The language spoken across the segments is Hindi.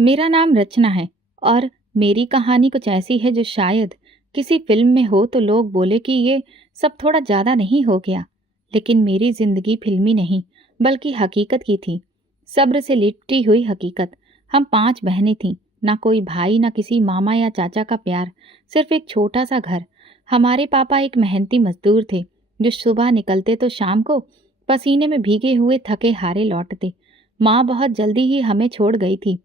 मेरा नाम रचना है और मेरी कहानी कुछ ऐसी है जो शायद किसी फिल्म में हो तो लोग बोले कि ये सब थोड़ा ज़्यादा नहीं हो गया। लेकिन मेरी ज़िंदगी फिल्मी नहीं बल्कि हकीकत की थी। सब्र से लिपटी हुई हकीकत। हम 5 बहनें थीं। ना कोई भाई, ना किसी मामा या चाचा का प्यार, सिर्फ एक छोटा सा घर। हमारे पापा एक मेहनती मजदूर थे जो सुबह निकलते तो शाम को पसीने में भीगे हुए थके हारे लौटते। माँ बहुत जल्दी ही हमें छोड़ गई थी।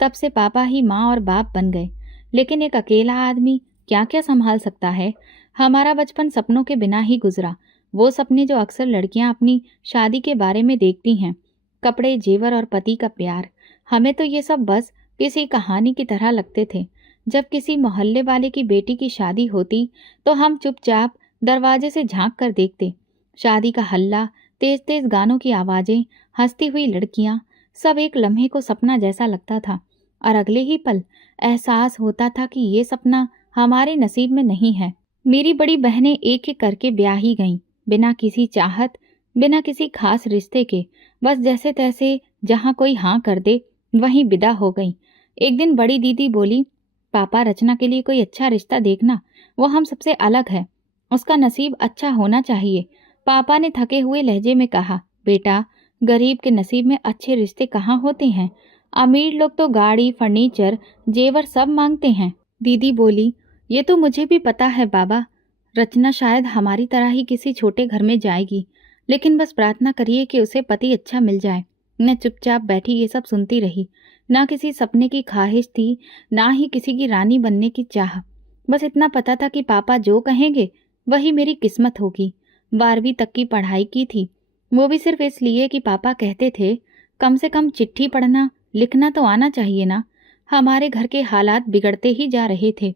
तब से पापा ही माँ और बाप बन गए। लेकिन एक अकेला आदमी क्या क्या संभाल सकता है। हमारा बचपन सपनों के बिना ही गुजरा। वो सपने जो अक्सर लड़कियां अपनी शादी के बारे में देखती हैं। कपड़े, जेवर और पति का प्यार। हमें तो ये सब बस किसी कहानी की तरह लगते थे। जब किसी मोहल्ले वाले की बेटी की शादी होती तो हम चुपचाप दरवाजे से झांक कर देखते। शादी का हल्ला, तेज तेज गानों की आवाजें, हंसती हुई लड़कियां, सब एक लम्हे को सपना जैसा लगता था। और अगले ही पल एहसास होता था कि ये सपना हमारे नसीब में नहीं है। मेरी बड़ी बहनें एक एक करके ब्याही गईं, बिना किसी चाहत, बिना किसी खास रिश्ते के, बस जैसे तैसे जहाँ कोई हाँ कर दे वहीं विदा हो गईं। एक दिन बड़ी दीदी बोली, पापा रचना के लिए कोई अच्छा रिश्ता देखना, वो हम सबसे अलग है, उसका नसीब अच्छा होना चाहिए। पापा ने थके हुए लहजे में कहा, बेटा, गरीब के नसीब में अच्छे रिश्ते कहाँ होते हैं। अमीर लोग तो गाड़ी, फर्नीचर, जेवर सब मांगते हैं। दीदी बोली, ये तो मुझे भी पता है बाबा। रचना शायद हमारी तरह ही किसी छोटे घर में जाएगी, लेकिन बस प्रार्थना करिए कि उसे पति अच्छा मिल जाए। मैं चुपचाप बैठी ये सब सुनती रही। ना किसी सपने की ख्वाहिश थी, ना ही किसी की रानी बनने की चाह। बस इतना पता था कि पापा जो कहेंगे वही मेरी किस्मत होगी। 12वीं तक की पढ़ाई की थी, वो भी सिर्फ इसलिए कि पापा कहते थे, कम से कम चिट्ठी पढ़ना लिखना तो आना चाहिए ना। हमारे घर के हालात बिगड़ते ही जा रहे थे।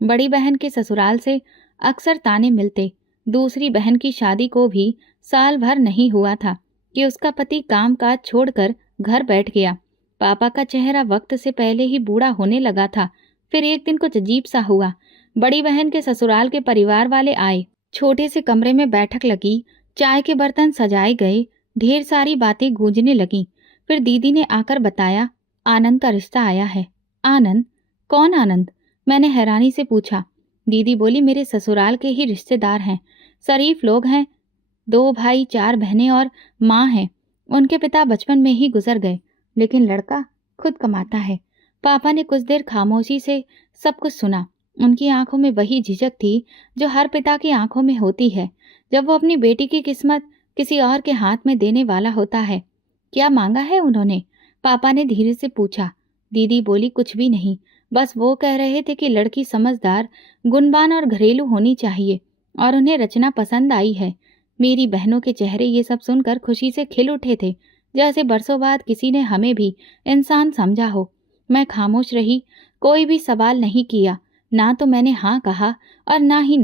बड़ी बहन के ससुराल से अक्सर ताने मिलते। दूसरी बहन की शादी को भी साल भर नहीं हुआ था कि उसका पति कामकाज छोड़कर घर बैठ गया। पापा का चेहरा वक्त से पहले ही बूढ़ा होने लगा था। फिर एक दिन कुछ अजीब सा हुआ। बड़ी बहन के ससुराल के परिवार वाले आए। छोटे से कमरे में बैठक लगी, चाय के बर्तन सजाए गए, ढेर सारी बातें गूंजने लगीं। फिर दीदी ने आकर बताया, आनंद का रिश्ता आया है। आनंद? कौन आनंद? मैंने हैरानी से पूछा। दीदी बोली, मेरे ससुराल के ही रिश्तेदार हैं, शरीफ लोग हैं, 2 भाई 4 बहनें और माँ हैं। उनके पिता बचपन में ही गुजर गए, लेकिन लड़का खुद कमाता है। पापा ने कुछ देर खामोशी से सब कुछ सुना। उनकी आंखों में वही झिझक थी जो हर पिता की आंखों में होती है जब वो अपनी बेटी की किस्मत किसी और के हाथ में देने वाला होता है। क्या मांगा है उन्होंने? पापा ने धीरे से पूछा। दीदी बोली, कुछ भी नहीं, बस वो कह रहे थे कि लड़की समझदार, गुणवान और घरेलू होनी चाहिए और उन्हें रचना पसंद आई है। मेरी बहनों के चेहरे ये सब सुनकर खुशी से खिल उठे थे, जैसे बरसों बाद किसी ने हमें भी इंसान समझा हो। मैं खामोश रही, कोई भी सवाल नहीं किया। ना तो मैंने हाँ कहा और ना ही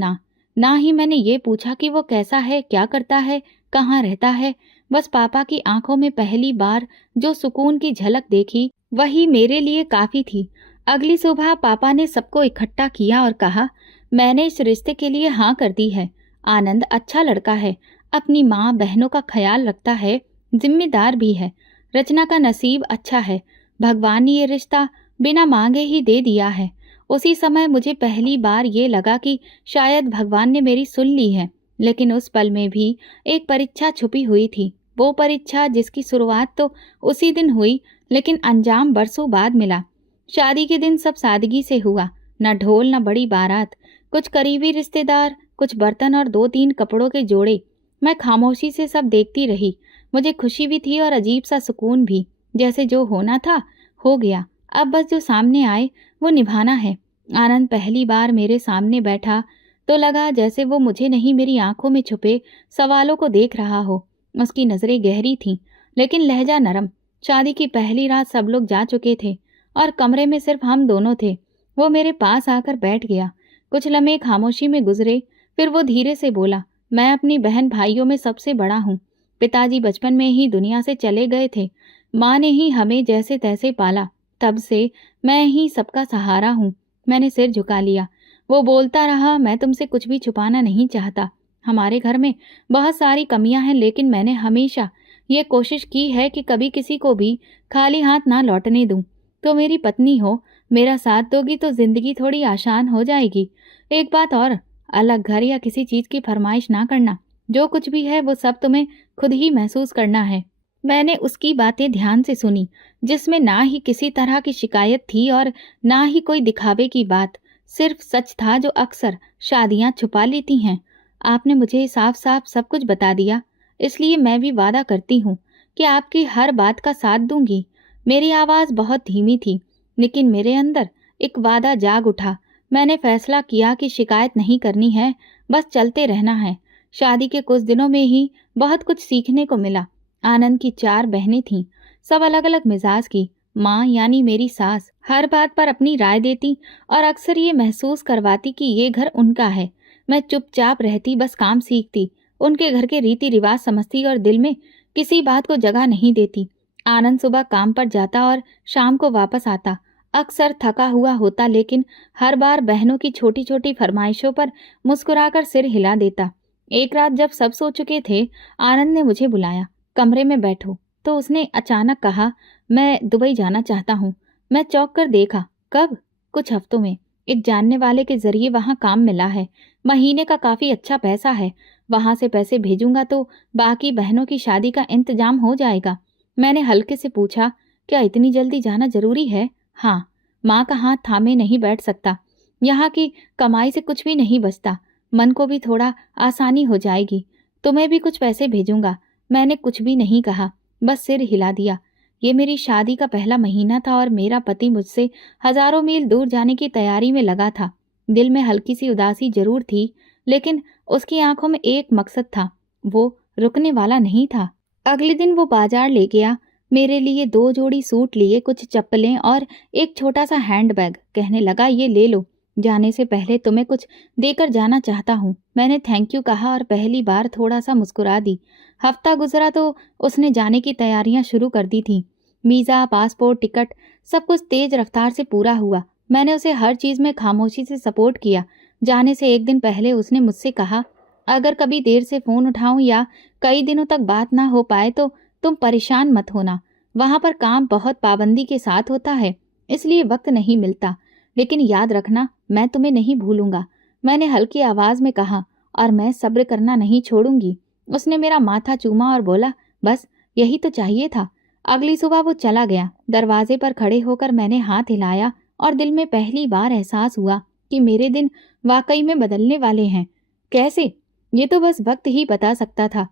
ना ही मैंने ये पूछा कि वो कैसा है, क्या करता है, कहाँ रहता है। बस पापा की आंखों में पहली बार जो सुकून की झलक देखी वही मेरे लिए काफी थी। अगली सुबह पापा ने सबको इकट्ठा किया और कहा, मैंने इस रिश्ते के लिए हाँ कर दी है। आनंद अच्छा लड़का है, अपनी माँ बहनों का ख्याल रखता है, जिम्मेदार भी है। रचना का नसीब अच्छा है, भगवान ने ये रिश्ता बिना मांगे ही दे दिया है। उसी समय मुझे पहली बार ये लगा कि शायद भगवान ने मेरी सुन ली है। लेकिन उस पल में भी एक परीक्षा छुपी हुई थी। वो परीक्षा जिसकी शुरुआत तो उसी दिन हुई, लेकिन अंजाम बरसों बाद मिला। शादी के दिन सब सादगी से हुआ, न ढोल न बड़ी बारात, कुछ करीबी रिश्तेदार, कुछ बर्तन और 2-3 कपड़ों के जोड़े। मैं खामोशी से सब देखती रही। मुझे खुशी भी थी और अजीब सा सुकून भी, जैसे जो होना था हो गया, अब बस जो सामने आए वो निभाना है। आनंद पहली बार मेरे सामने बैठा तो लगा जैसे वो मुझे नहीं, मेरी आंखों में छुपे सवालों को देख रहा हो। उसकी नजरें गहरी थीं, लेकिन लहजा नरम। शादी की पहली रात सब लोग जा चुके थे और कमरे में सिर्फ हम दोनों थे। वो मेरे पास आकर बैठ गया। कुछ लम्हे खामोशी में गुजरे, फिर वो धीरे से बोला, मैं अपनी बहन भाइयों में सबसे बड़ा हूँ। पिताजी बचपन में ही दुनिया से चले गए थे, माँ ने ही हमें जैसे तैसे पाला, तब से मैं ही सबका सहारा हूँ। मैंने सिर झुका लिया। वो बोलता रहा, मैं तुमसे कुछ भी छुपाना नहीं चाहता। हमारे घर में बहुत सारी कमियां हैं, लेकिन मैंने हमेशा ये कोशिश की है कि कभी किसी को भी खाली हाथ ना लौटने दूं। तो मेरी पत्नी हो, मेरा साथ दोगी तो ज़िंदगी थोड़ी आसान हो जाएगी। एक बात और, अलग घर या किसी चीज़ की फरमाइश ना करना। जो कुछ भी है वो सब तुम्हें खुद ही महसूस करना है। मैंने उसकी बातें ध्यान से सुनी, जिसमें ना ही किसी तरह की शिकायत थी और ना ही कोई दिखावे की बात। सिर्फ सच था जो अक्सर शादियां छुपा लेती हैं। आपने मुझे साफ साफ सब कुछ बता दिया, इसलिए मैं भी वादा करती हूँ कि आपकी हर बात का साथ दूंगी। मेरी आवाज़ बहुत धीमी थी, लेकिन मेरे अंदर एक वादा जाग उठा। मैंने फैसला किया कि शिकायत नहीं करनी है, बस चलते रहना है। शादी के कुछ दिनों में ही बहुत कुछ सीखने को मिला। आनंद की 4 बहनें थीं, सब अलग-अलग मिजाज की। माँ यानी मेरी सास हर बात पर अपनी राय देती और अक्सर ये महसूस करवाती कि ये घर उनका है। मैं चुपचाप रहती, बस काम सीखती, उनके घर के रीति रिवाज समझती और दिल में किसी बात को जगह नहीं देती। आनंद सुबह काम पर जाता और शाम को वापस आता, अक्सर थका हुआ होता, लेकिन हर बार बहनों की छोटी छोटी फरमाइशों पर मुस्कुराकर सिर हिला देता। एक रात जब सब सो चुके थे, आनंद ने मुझे बुलाया, कमरे में बैठो। तो उसने अचानक कहा, मैं दुबई जाना चाहता हूँ। मैं चौंक कर देखा। कब? कुछ हफ्तों में। एक जानने वाले के जरिए वहाँ काम मिला है। महीने का काफी अच्छा पैसा है। वहां से पैसे भेजूंगा तो बाकी बहनों की शादी का इंतजाम हो जाएगा। मैंने हल्के से पूछा, क्या इतनी जल्दी जाना जरूरी है? हाँ। माँ का हाथ थामे नहीं बैठ सकता। यहाँ की कमाई से कुछ भी नहीं बचता। मन को भी थोड़ा आसानी हो जाएगी। तुम्हें भी कुछ पैसे भेजूंगा। मैंने कुछ भी नहीं कहा, बस सिर हिला दिया। ये मेरी शादी का पहला महीना था और मेरा पति मुझसे हजारों मील दूर जाने की तैयारी में लगा था। दिल में हल्की सी उदासी जरूर थी, लेकिन उसकी आंखों में एक मकसद था, वो रुकने वाला नहीं था। अगले दिन वो बाजार ले गया, मेरे लिए 2 जोड़ी सूट लिए, कुछ चप्पलें और एक छोटा सा हैंडबैग। कहने लगा, ये ले लो, जाने से पहले तुम्हें कुछ देकर जाना चाहता हूँ। मैंने थैंक यू कहा और पहली बार थोड़ा सा मुस्कुरा दी। हफ्ता गुजरा तो उसने जाने की तैयारियां शुरू कर दी थी। वीजा, पासपोर्ट, टिकट, सब कुछ तेज रफ्तार से पूरा हुआ। मैंने उसे हर चीज में खामोशी से सपोर्ट किया। जाने से एक दिन पहले उसने मुझसे कहा, अगर कभी देर से फोन उठाऊं या कई दिनों तक बात ना हो पाए तो तुम परेशान मत होना। वहां पर काम बहुत पाबंदी के साथ होता है, इसलिए वक्त नहीं मिलता। लेकिन याद रखना, मैं तुम्हें नहीं भूलूंगा। मैंने हल्की आवाज में कहा, और मैं सब्र करना नहीं छोड़ूंगी। उसने मेरा माथा चूमा और बोला, बस यही तो चाहिए था। अगली सुबह वो चला गया। दरवाजे पर खड़े होकर मैंने हाथ हिलाया और दिल में पहली बार एहसास हुआ कि मेरे दिन वाकई में बदलने वाले हैं। कैसे? ये तो बस वक्त ही बता सकता था।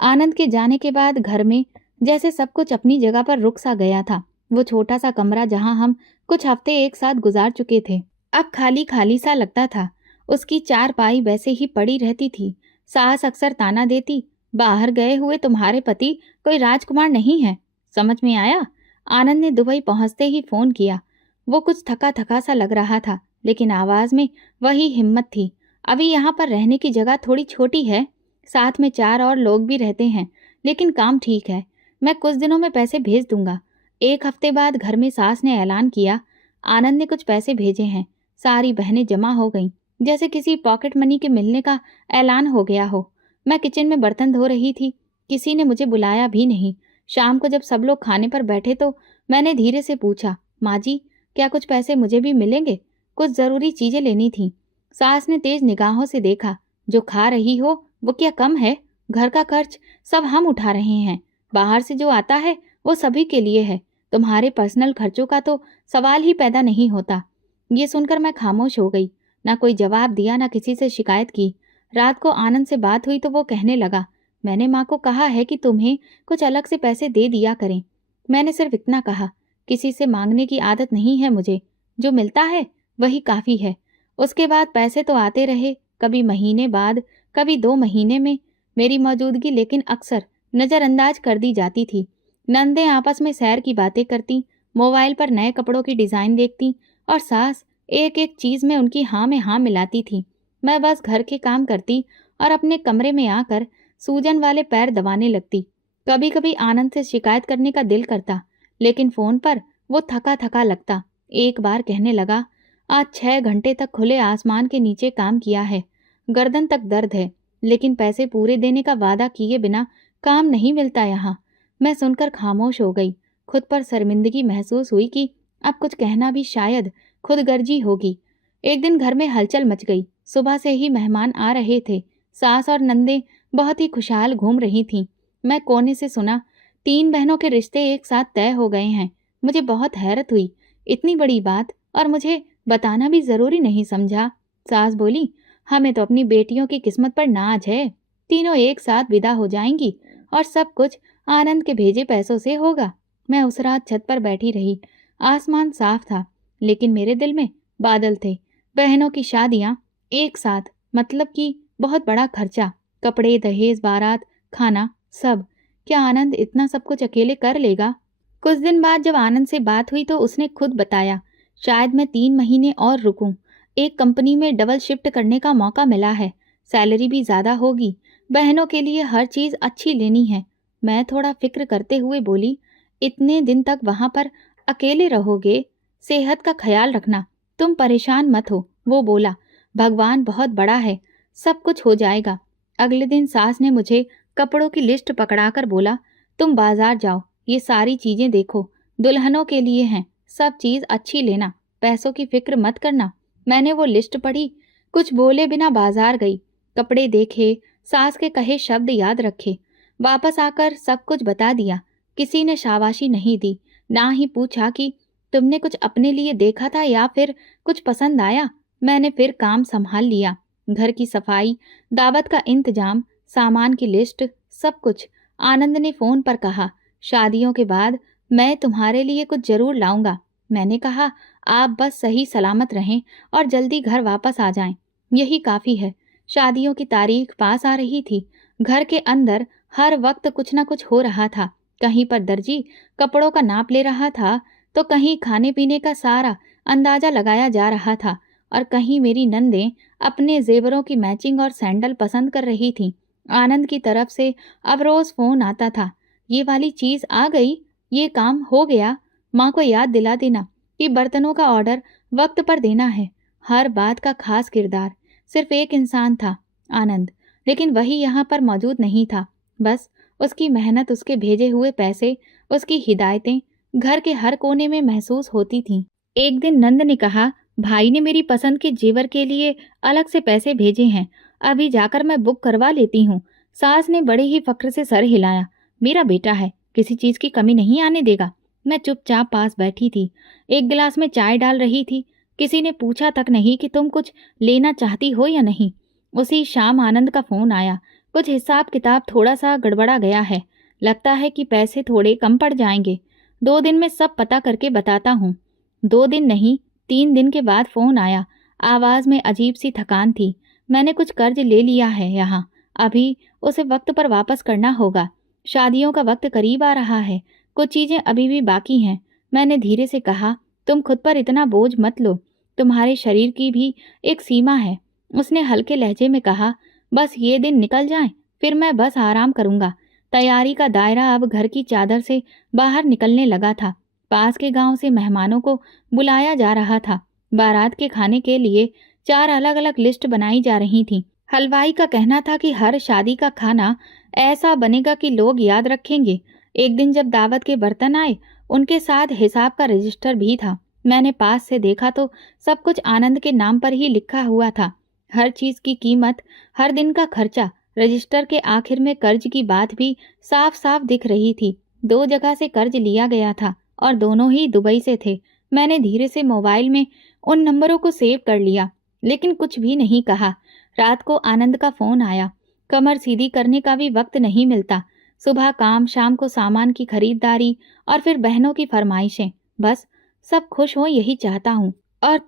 आनंद के जाने के बाद घर में जैसे सब कुछ अपनी जगह पर रुक सा गया था। वो छोटा सा कमरा जहां हम कुछ हफ्ते एक साथ गुजार चुके थे, अब खाली खाली सा लगता था। उसकी चारपाई वैसे ही पड़ी रहती थी। सास अक्सर ताना देती, बाहर गए हुए तुम्हारे पति कोई राजकुमार नहीं है। समझ में आया? आनंद ने दुबई पहुंचते ही फोन किया। वो कुछ थका थका सा लग रहा था, लेकिन आवाज में वही हिम्मत थी। अभी यहाँ पर रहने की जगह थोड़ी छोटी है, साथ में 4 और लोग भी रहते हैं, लेकिन काम ठीक है। मैं कुछ दिनों में पैसे भेज दूंगा। एक हफ्ते बाद घर में सास ने ऐलान किया, आनंद ने कुछ पैसे भेजे हैं। सारी बहनें जमा हो गईं, जैसे किसी पॉकेट मनी के मिलने का ऐलान हो गया हो। मैं किचन में बर्तन धो रही थी, किसी ने मुझे बुलाया भी नहीं। शाम को जब सब लोग खाने पर बैठे तो मैंने धीरे से पूछा, माँ जी, क्या कुछ पैसे मुझे भी मिलेंगे? कुछ जरूरी चीजें लेनी थी। सास ने तेज निगाहों से देखा, जो खा रही हो वो क्या कम है? घर का खर्च सब हम उठा रहे हैं, बाहर से जो आता है वो सभी के लिए है। तुम्हारे पर्सनल खर्चों का तो सवाल ही पैदा नहीं होता। ये सुनकर मैं खामोश हो गई, ना कोई जवाब दिया, ना किसी से शिकायत की। रात को आनंद से बात हुई तो वो कहने लगा, मैंने माँ को कहा है कि तुम्हें कुछ अलग से पैसे दे दिया करें। मैंने सिर्फ इतना कहा, किसी से मांगने की आदत नहीं है मुझे, जो मिलता है वही काफी है। उसके बाद पैसे तो आते रहे, कभी महीने बाद, कभी 2 महीने में। मेरी मौजूदगी लेकिन अक्सर नजरअंदाज कर दी जाती थी। नंदें आपस में सैर की बातें करती, मोबाइल पर नए कपड़ों की डिजाइन देखती, और सास एक एक चीज में उनकी हाँ में हाँ मिलाती थी। मैं बस घर के काम करती और अपने कमरे में आकर सूजन वाले पैर दबाने लगती। कभी कभी आनंद से शिकायत करने का दिल करता, लेकिन फोन पर वो थका थका लगता। एक बार कहने लगा, आज 6 घंटे तक खुले आसमान के नीचे काम किया है, गर्दन तक दर्द है, लेकिन पैसे पूरे देने का वादा किए बिना काम नहीं मिलता यहाँ। मैं सुनकर खामोश हो गई। खुद पर शर्मिंदगी महसूस हुई कि अब कुछ कहना भी शायद खुदगर्जी होगी। एक दिन घर में हलचल मच गई। सुबह से ही मेहमान आ रहे थे। सास और नंदे बहुत ही खुशहाल घूम रही थीं। मैं कोने से सुना, 3 बहनों के रिश्ते एक साथ तय हो गए हैं। मुझे बहुत हैरत हुई, इतनी बड़ी बात, और मुझे बताना भी जरूरी नहीं समझा। सास बोली, हमें तो अपनी बेटियों की किस्मत पर नाज है। तीनों एक साथ विदा हो जाएंगी और सब कुछ आनंद के भेजे पैसों से होगा। मैं उस रात छत पर बैठी रही। आसमान साफ था, लेकिन मेरे दिल में बादल थे। बहनों की शादियां एक साथ, मतलब कि बहुत बड़ा खर्चा, कपड़े, दहेज, बारात, खाना, सब। क्या आनंद इतना सब कुछ अकेले कर लेगा? कुछ दिन बाद जब आनंद से बात हुई तो उसने खुद बताया, शायद मैं 3 महीने और रुकूं। एक कंपनी में डबल शिफ्ट करने का मौका मिला है, सैलरी भी ज्यादा होगी। बहनों के लिए हर चीज अच्छी लेनी है। मैं थोड़ा फिक्र करते हुए बोली, इतने दिन तक वहां पर अकेले रहोगे, सेहत का ख्याल रखना, तुम परेशान मत हो। वो बोला, भगवान बहुत बड़ा है, सब कुछ हो जाएगा। अगले दिन सास ने मुझे कपड़ों की लिस्ट पकड़ाकर बोला, तुम बाजार जाओ, ये सारी चीजें देखो, दुल्हनों के लिए हैं, सब चीज अच्छी लेना, पैसों की फिक्र मत करना। मैंने वो लिस्ट पढ़ी, कुछ बोले बिना बाजार गई, कपड़े देखे, सास के कहे शब्द याद रखे, वापस आकर सब कुछ बता दिया। किसी ने शाबाशी नहीं दी, ना ही पूछा कि तुमने कुछ अपने लिए देखा था या फिर कुछ पसंद आया। मैंने फिर काम संभाल लिया, घर की सफाई, दावत का इंतजाम, सामान की लिस्ट, सब कुछ। आनंद ने फोन पर कहा, शादियों के बाद मैं तुम्हारे लिए कुछ जरूर लाऊंगा। मैंने कहा, आप बस सही सलामत रहें और जल्दी घर वापस आ जाएं, यही काफी है। शादियों की तारीख पास आ रही थी। घर के अंदर हर वक्त कुछ न कुछ हो रहा था। कहीं पर दर्जी कपड़ों का नाप ले रहा था, तो कहीं खाने पीने का सारा अंदाजा लगाया जा रहा था, और कहीं मेरी नंदें अपने जेवरों की मैचिंग और सैंडल पसंद कर रही थीं। आनंद की तरफ से अब रोज फोन आता था, ये वाली चीज आ गई, ये काम हो गया, माँ को याद दिला देना कि बर्तनों का ऑर्डर वक्त पर देना है। हर बात का खास किरदार। सिर्फ एक इंसान था, आनंद, लेकिन वही यहाँ पर मौजूद नहीं था। बस उसकी मेहनत, उसके भेजे हुए पैसे, उसकी हिदायतें घर के हर कोने में महसूस होती थीं। एक दिन नंद ने कहा, भाई ने मेरी पसंद के जेवर के लिए अलग से पैसे भेजे हैं, अभी जाकर मैं बुक करवा लेती हूँ। सास ने बड़े ही फक्र से सर हिलाया, मेरा बेटा है, किसी चीज की कमी नहीं आने देगा। मैं चुपचाप पास बैठी थी, एक गिलास में चाय डाल रही थी। किसी ने पूछा तक नहीं कि तुम कुछ लेना चाहती हो या नहीं। उसी शाम आनंद का फोन आया, कुछ हिसाब किताब थोड़ा सा गड़बड़ा गया है, लगता है कि पैसे थोड़े कम पड़ जाएंगे, 2 दिन में सब पता करके बताता हूँ। 2 दिन नहीं, 3 दिन के बाद फोन आया। आवाज में अजीब सी थकान थी। मैंने कुछ कर्ज ले लिया है यहाँ, अभी उसे वक्त पर वापस करना होगा। शादियों का वक्त करीब आ रहा है, कुछ चीजें अभी भी बाकी हैं। मैंने धीरे से कहा, तुम खुद पर इतना बोझ मत लो, तुम्हारे शरीर की भी एक सीमा है। उसने हल्के लहजे में कहा, बस ये दिन निकल जाएं, फिर मैं बस आराम करूंगा। तैयारी का दायरा अब घर की चादर से बाहर निकलने लगा था। पास के गांव से मेहमानों को बुलाया जा रहा था। बारात के खाने के लिए 4 अलग अलग लिस्ट बनाई जा रही थी। हलवाई का कहना था कि हर शादी का खाना ऐसा बनेगा कि लोग याद रखेंगे। एक दिन जब दावत के बर्तन आए, उनके साथ हिसाब का रजिस्टर भी था। मैंने पास से देखा तो सब कुछ आनंद के नाम पर ही लिखा हुआ था, हर चीज की कीमत, हर दिन का खर्चा। रजिस्टर के आखिर में कर्ज की बात भी साफ साफ दिख रही थी। 2 जगह से कर्ज लिया गया था और दोनों ही दुबई से थे। मैंने धीरे से मोबाइल में उन नंबरों को सेव कर लिया, लेकिन कुछ भी नहीं कहा। रात को आनंद का फोन आया। कमर सीधी करने का भी वक्त नहीं मिलता। सुबह काम, शाम को सामान की खरीदारी और फिर बहनों की फरमाइशें। बस सब खुश हो यही चाहता हूँ। और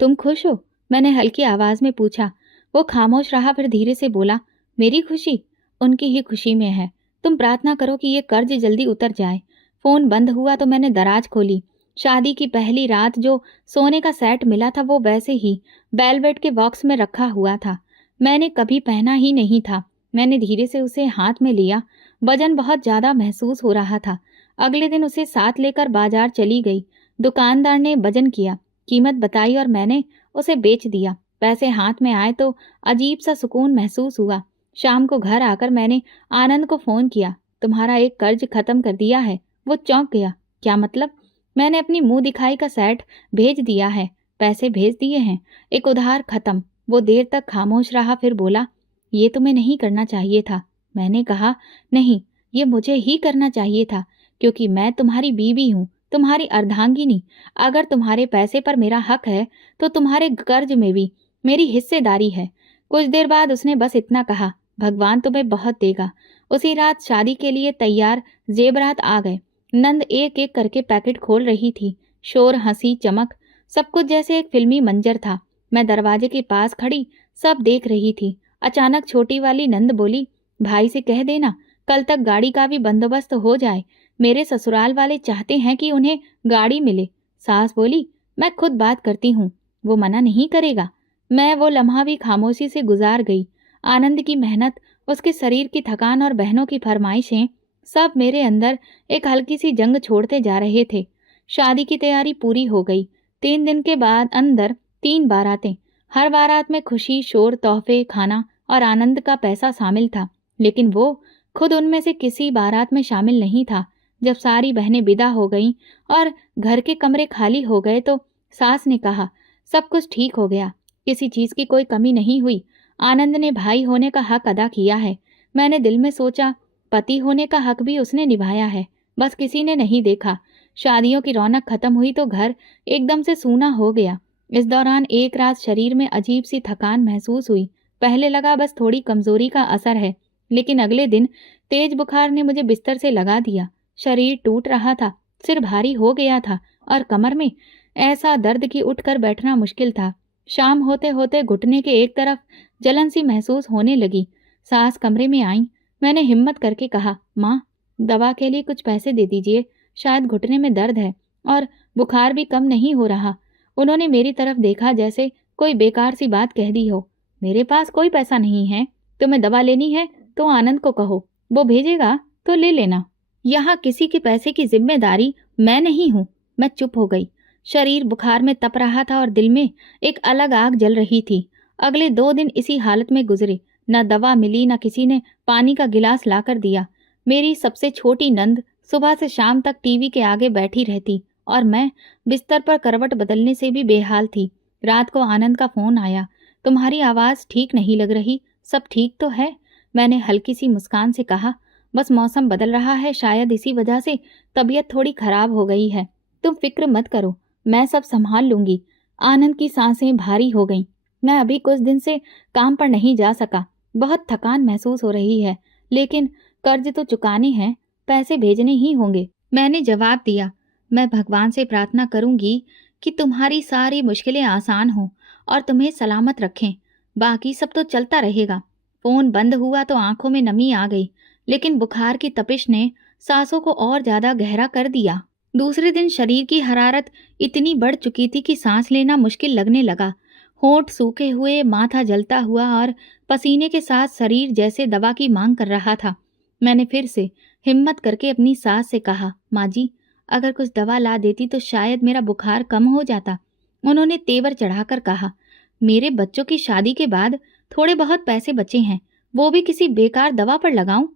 तुम खुश हो? मैंने हल्की आवाज में पूछा। वो खामोश रहा, फिर धीरे से बोला, मेरी खुशी उनकी ही खुशी में है। तुम प्रार्थना करो कि ये कर्ज जल्दी उतर जाए। फोन बंद हुआ तो मैंने दराज खोली। शादी की पहली रात जो सोने का सेट मिला था वो वैसे ही वेलवेट के बॉक्स में रखा हुआ था। मैंने कभी पहना ही नहीं था। मैंने धीरे से उसे हाथ में लिया। वजन बहुत ज्यादा महसूस हो रहा था। अगले दिन उसे साथ लेकर बाजार चली गई। दुकानदार ने वजन किया, कीमत बताई और मैंने उसे बेच दिया। पैसे हाथ में आए तो अजीब सा सुकून महसूस हुआ। शाम को घर आकर मैंने आनंद को फोन किया, तुम्हारा एक कर्ज खत्म कर दिया है। वो चौंक गया। क्या मतलब? मैंने अपनी मुंह दिखाई का सेट भेज दिया है, पैसे भेज दिए हैं, एक उधार खत्म। वो देर तक खामोश रहा, फिर बोला, ये तुम्हें नहीं करना चाहिए था। मैंने कहा, नहीं, ये मुझे ही करना चाहिए था, क्योंकि मैं तुम्हारी बीवी हूँ, तुम्हारी अर्धांगिनी। अगर तुम्हारे पैसे पर मेरा हक है तो तुम्हारे कर्ज में भी मेरी हिस्सेदारी है। कुछ देर बाद उसने बस इतना कहा, भगवान तुम्हें बहुत देगा। उसी रात शादी के लिए तैयार जेवरात आ गए। नंद एक एक करके पैकेट खोल रही थी। शोर, हंसी, चमक, सब कुछ जैसे एक फिल्मी मंजर था। मैं दरवाजे के पास खड़ी सब देख रही थी। अचानक छोटी वाली नंद बोली, भाई से कह देना कल तक गाड़ी का भी बंदोबस्त हो जाए। मेरे ससुराल वाले चाहते हैं कि उन्हें गाड़ी मिले। सास बोली, मैं खुद बात करती हूँ, वो मना नहीं करेगा। मैं वो लम्हा भी खामोशी से गुजार गई। आनंद की मेहनत, उसके शरीर की थकान और बहनों की फरमाइशें सब मेरे अंदर एक हल्की सी जंग छोड़ते जा रहे थे। शादी की तैयारी पूरी हो गई। 3 दिन के बाद अंदर 3 बारातें। हर बारात में खुशी, शोर, तोहफे, खाना और आनंद का पैसा शामिल था, लेकिन वो खुद उनमें से किसी बारात में शामिल नहीं था। जब सारी बहनें विदा हो गईं और घर के कमरे खाली हो गए तो सास ने कहा, सब कुछ ठीक हो गया, किसी चीज की कोई कमी नहीं हुई। आनंद ने भाई होने का हक अदा किया है। मैंने दिल में सोचा, पति होने का हक भी उसने निभाया है, बस किसी ने नहीं देखा। शादियों की रौनक खत्म हुई तो घर एकदम से सूना हो गया। इस दौरान एक रात शरीर में अजीब सी थकान महसूस हुई। पहले लगा बस थोड़ी कमजोरी का असर है, लेकिन अगले दिन तेज बुखार ने मुझे बिस्तर से लगा दिया। शरीर टूट रहा था, सिर भारी हो गया था और कमर में ऐसा दर्द कि उठकर बैठना मुश्किल था। शाम होते होते घुटने के एक तरफ जलन सी महसूस होने लगी। सास कमरे में आई। मैंने हिम्मत करके कहा, माँ, दवा के लिए कुछ पैसे दे दीजिए, शायद घुटने में दर्द है और बुखार भी कम नहीं हो रहा। उन्होंने मेरी तरफ देखा जैसे कोई बेकार सी बात कह दी हो। मेरे पास कोई पैसा नहीं है, तुम्हें दवा लेनी है तो आनंद को कहो, वो भेजेगा तो ले लेना। यहाँ किसी के पैसे की जिम्मेदारी मैं नहीं हूँ। मैं चुप हो गई। शरीर बुखार में तप रहा था और दिल में एक अलग आग जल रही थी। अगले 2 दिन इसी हालत में गुजरे। न दवा मिली, न किसी ने पानी का गिलास लाकर दिया। मेरी सबसे छोटी नंद सुबह से शाम तक टीवी के आगे बैठी रहती और मैं बिस्तर पर करवट बदलने से भी बेहाल थी। रात को आनंद का फोन आया, तुम्हारी आवाज ठीक नहीं लग रही, सब ठीक तो है? मैंने हल्की सी मुस्कान से कहा, बस मौसम बदल रहा है, शायद इसी वजह से तबीयत थोड़ी खराब हो गई है। तुम फिक्र मत करो, मैं सब संभाल लूंगी। आनंद की सांसें भारी हो गईं। मैं अभी कुछ दिन से काम पर नहीं जा सका, बहुत थकान महसूस हो रही है, लेकिन कर्ज तो चुकाने हैं, पैसे भेजने ही होंगे। मैंने जवाब दिया, मैं भगवान से प्रार्थना करूंगी कि तुम्हारी सारी मुश्किलें आसान हों और तुम्हें सलामत रखें। बाकी सब तो चलता रहेगा। फोन बंद हुआ तो आंखों में नमी आ गई, लेकिन बुखार की तपिश ने सांसों को और ज्यादा गहरा कर दिया। दूसरे दिन शरीर की हरारत इतनी बढ़ चुकी थी कि सांस लेना मुश्किल लगने लगा। होंठ सूखे हुए, माथा जलता हुआ और पसीने के साथ शरीर जैसे दवा की मांग कर रहा था। मैंने फिर से हिम्मत करके अपनी सास से कहा, माँ जी, अगर कुछ दवा ला देती तो शायद मेरा बुखार कम हो जाता। उन्होंने तेवर चढ़ाकर कहा, मेरे बच्चों की शादी के बाद थोड़े बहुत पैसे बचे हैं, वो भी किसी बेकार दवा पर लगाऊं?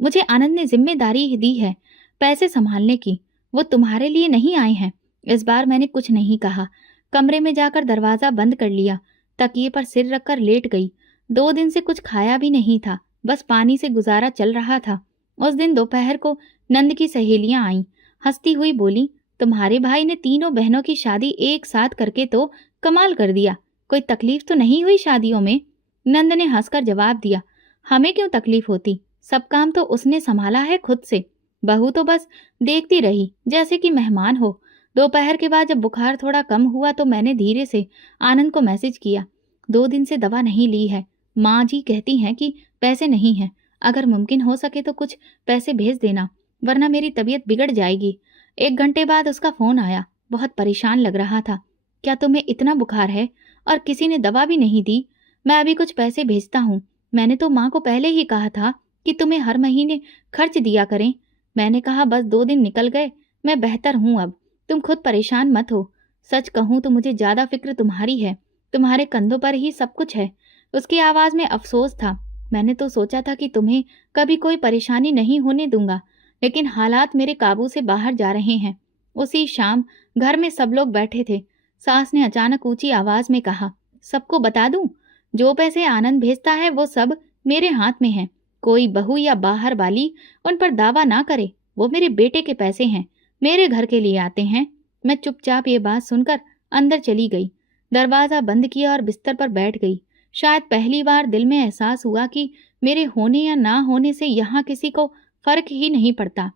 मुझे आनंद ने जिम्मेदारी दी है पैसे संभालने की, वो तुम्हारे लिए नहीं आए हैं। इस बार मैंने कुछ नहीं कहा। कमरे में जाकर दरवाजा बंद कर लिया, तकिए पर सिर रखकर लेट गई। 2 दिन से कुछ खाया भी नहीं था, बस पानी से गुजारा चल रहा था। उस दिन दोपहर को नंद की सहेलियां आईं, हंसती हुई बोली, तुम्हारे भाई ने तीनों बहनों की शादी एक साथ करके तो कमाल कर दिया, कोई तकलीफ तो नहीं हुई शादियों में? नंद ने हंसकर जवाब दिया, हमें क्यों तकलीफ होती, सब काम तो उसने संभाला है खुद से, बहू तो बस देखती रही जैसे कि मेहमान हो। दोपहर के बाद जब बुखार थोड़ा कम हुआ तो मैंने धीरे से आनंद को मैसेज किया, 2 दिन से दवा नहीं ली है, माँ जी कहती हैं कि पैसे नहीं हैं, अगर मुमकिन हो सके तो कुछ पैसे भेज देना, वरना मेरी तबीयत बिगड़ जाएगी। 1 घंटे बाद उसका फोन आया, बहुत परेशान लग रहा था। क्या तुम्हें इतना बुखार है और किसी ने दवा भी नहीं दी? मैं अभी कुछ पैसे भेजता हूँ, मैंने तो माँ को पहले ही कहा था कि तुम्हें हर महीने खर्च दिया करें। मैंने कहा बस 2 दिन निकल गए, मैं बेहतर हूँ अब, तुम खुद परेशान मत हो। सच कहूँ तो मुझे ज्यादा फिक्र तुम्हारी है, तुम्हारे कंधों पर ही सब कुछ है। उसकी आवाज में अफसोस था। मैंने तो सोचा था कि तुम्हें कभी कोई परेशानी नहीं होने दूंगा, लेकिन हालात मेरे काबू से बाहर जा रहे हैं। उसी शाम घर में सब लोग बैठे थे। सास ने अचानक ऊंची आवाज में कहा, सबको बता दूं, जो पैसे आनंद भेजता है वो सब मेरे हाथ में हैं। कोई बहू या बाहर वाली उन पर दावा ना करे, वो मेरे बेटे के पैसे हैं, मेरे घर के लिए आते हैं। मैं चुपचाप ये बात सुनकर अंदर चली गई, दरवाजा बंद किया और बिस्तर पर बैठ गई। शायद पहली बार दिल में एहसास हुआ कि मेरे होने या ना होने से यहाँ किसी को फर्क ही नहीं पड़ता।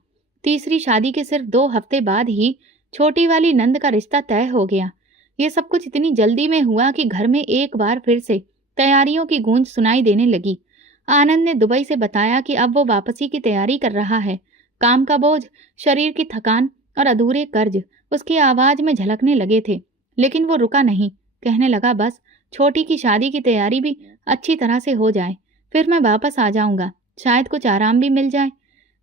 तीसरी शादी के सिर्फ 2 हफ्ते बाद ही छोटी वाली नंद का रिश्ता तय हो गया। ये सब कुछ इतनी जल्दी में हुआ कि घर में एक बार फिर से तैयारियों की गूंज सुनाई देने लगी। आनंद ने दुबई से बताया कि अब वो वापसी की तैयारी कर रहा है। काम का बोझ, शरीर की थकान और अधूरे कर्ज उसकी आवाज में झलकने लगे थे, लेकिन वो रुका नहीं। कहने लगा, बस छोटी की शादी की तैयारी भी अच्छी तरह से हो जाए, फिर मैं वापस आ जाऊंगा, शायद कुछ आराम भी मिल जाए।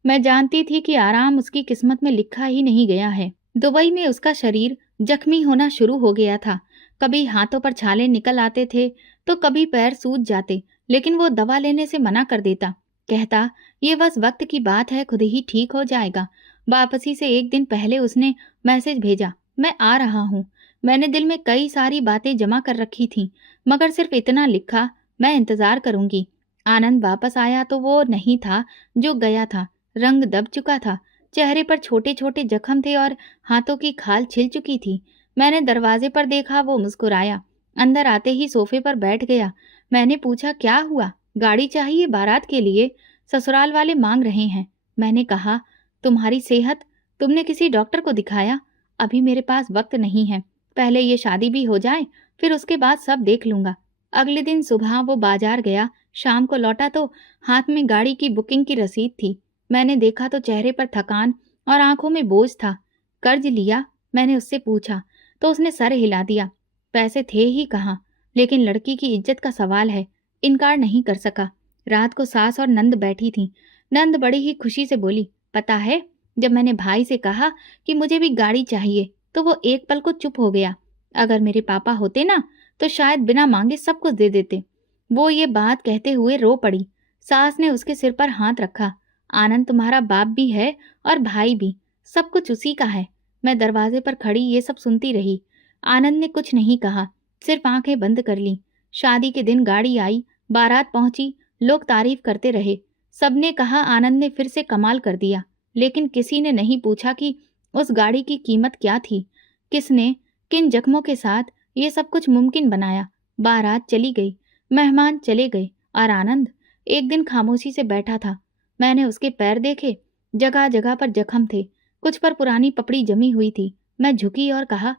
मैं जानती थी कि आराम उसकी किस्मत में लिखा ही नहीं गया है। दुबई में उसका शरीर जख्मी होना शुरू हो गया था। कभी हाथों पर छाले निकल आते थे तो कभी पैर सूज जाते, लेकिन वो दवा लेने से मना कर देता। कहता, ये बस वक्त की बात है, खुद ही ठीक हो जाएगा। वापसी से एक दिन पहले उसने मैसेज भेजा, मैं आ रहा हूँ। मैंने दिल में कई सारी बातें जमा कर रखी थी, मगर सिर्फ इतना लिखा, मैं इंतजार करूंगी। आनंद वापस आया तो वो नहीं था जो गया था। रंग दब चुका था, चेहरे पर छोटे छोटे जख्म थे और हाथों की खाल छिल चुकी थी। मैंने दरवाजे पर देखा, वो मुस्कुराया, अंदर आते ही सोफे पर बैठ गया। मैंने पूछा, क्या हुआ? गाड़ी चाहिए बारात के लिए, ससुराल वाले मांग रहे हैं। मैंने कहा, तुम्हारी सेहत, तुमने किसी डॉक्टर को दिखाया? अभी मेरे पास वक्त नहीं है, पहले ये शादी भी हो जाए, फिर उसके बाद सब देख लूंगा। अगले दिन सुबह वो बाजार गया, शाम को लौटा तो हाथ में गाड़ी की बुकिंग की रसीद थी। मैंने देखा तो चेहरे पर थकान और आंखों में बोझ था। कर्ज लिया? मैंने उससे पूछा तो उसने सर हिला दिया। पैसे थे ही कहाँ, लेकिन लड़की की इज्जत का सवाल है, इनकार नहीं कर सका। रात को सास और नंद बैठी थी। नंद बड़ी ही खुशी से बोली, पता है, जब मैंने भाई से कहा कि मुझे भी गाड़ी चाहिए तो वो एक पल को चुप हो गया। अगर मेरे पापा होते ना तो शायद बिना मांगे सब कुछ दे देते। वो ये बात कहते हुए रो पड़ी। सास ने उसके सिर पर हाथ रखा। आनंद तुम्हारा बाप भी है और भाई भी, सब कुछ उसी का है। मैं दरवाजे पर खड़ी ये सब सुनती रही। आनंद ने कुछ नहीं कहा, सिर्फ आंखें बंद कर ली। शादी के दिन गाड़ी आई, बारात पहुंची, लोग तारीफ करते रहे। सबने कहा आनंद ने फिर से कमाल कर दिया, लेकिन किसी ने नहीं पूछा कि उस गाड़ी की कीमत क्या थी, किसने किन जख्मों के साथ ये सब कुछ मुमकिन बनाया। बारात चली गई, मेहमान चले गए और आनंद एक दिन खामोशी से बैठा था। मैंने उसके पैर देखे, जगह जगह पर जख्म थे, कुछ पर पुरानी पपड़ी जमी हुई थी। मैं झुकी और कहा,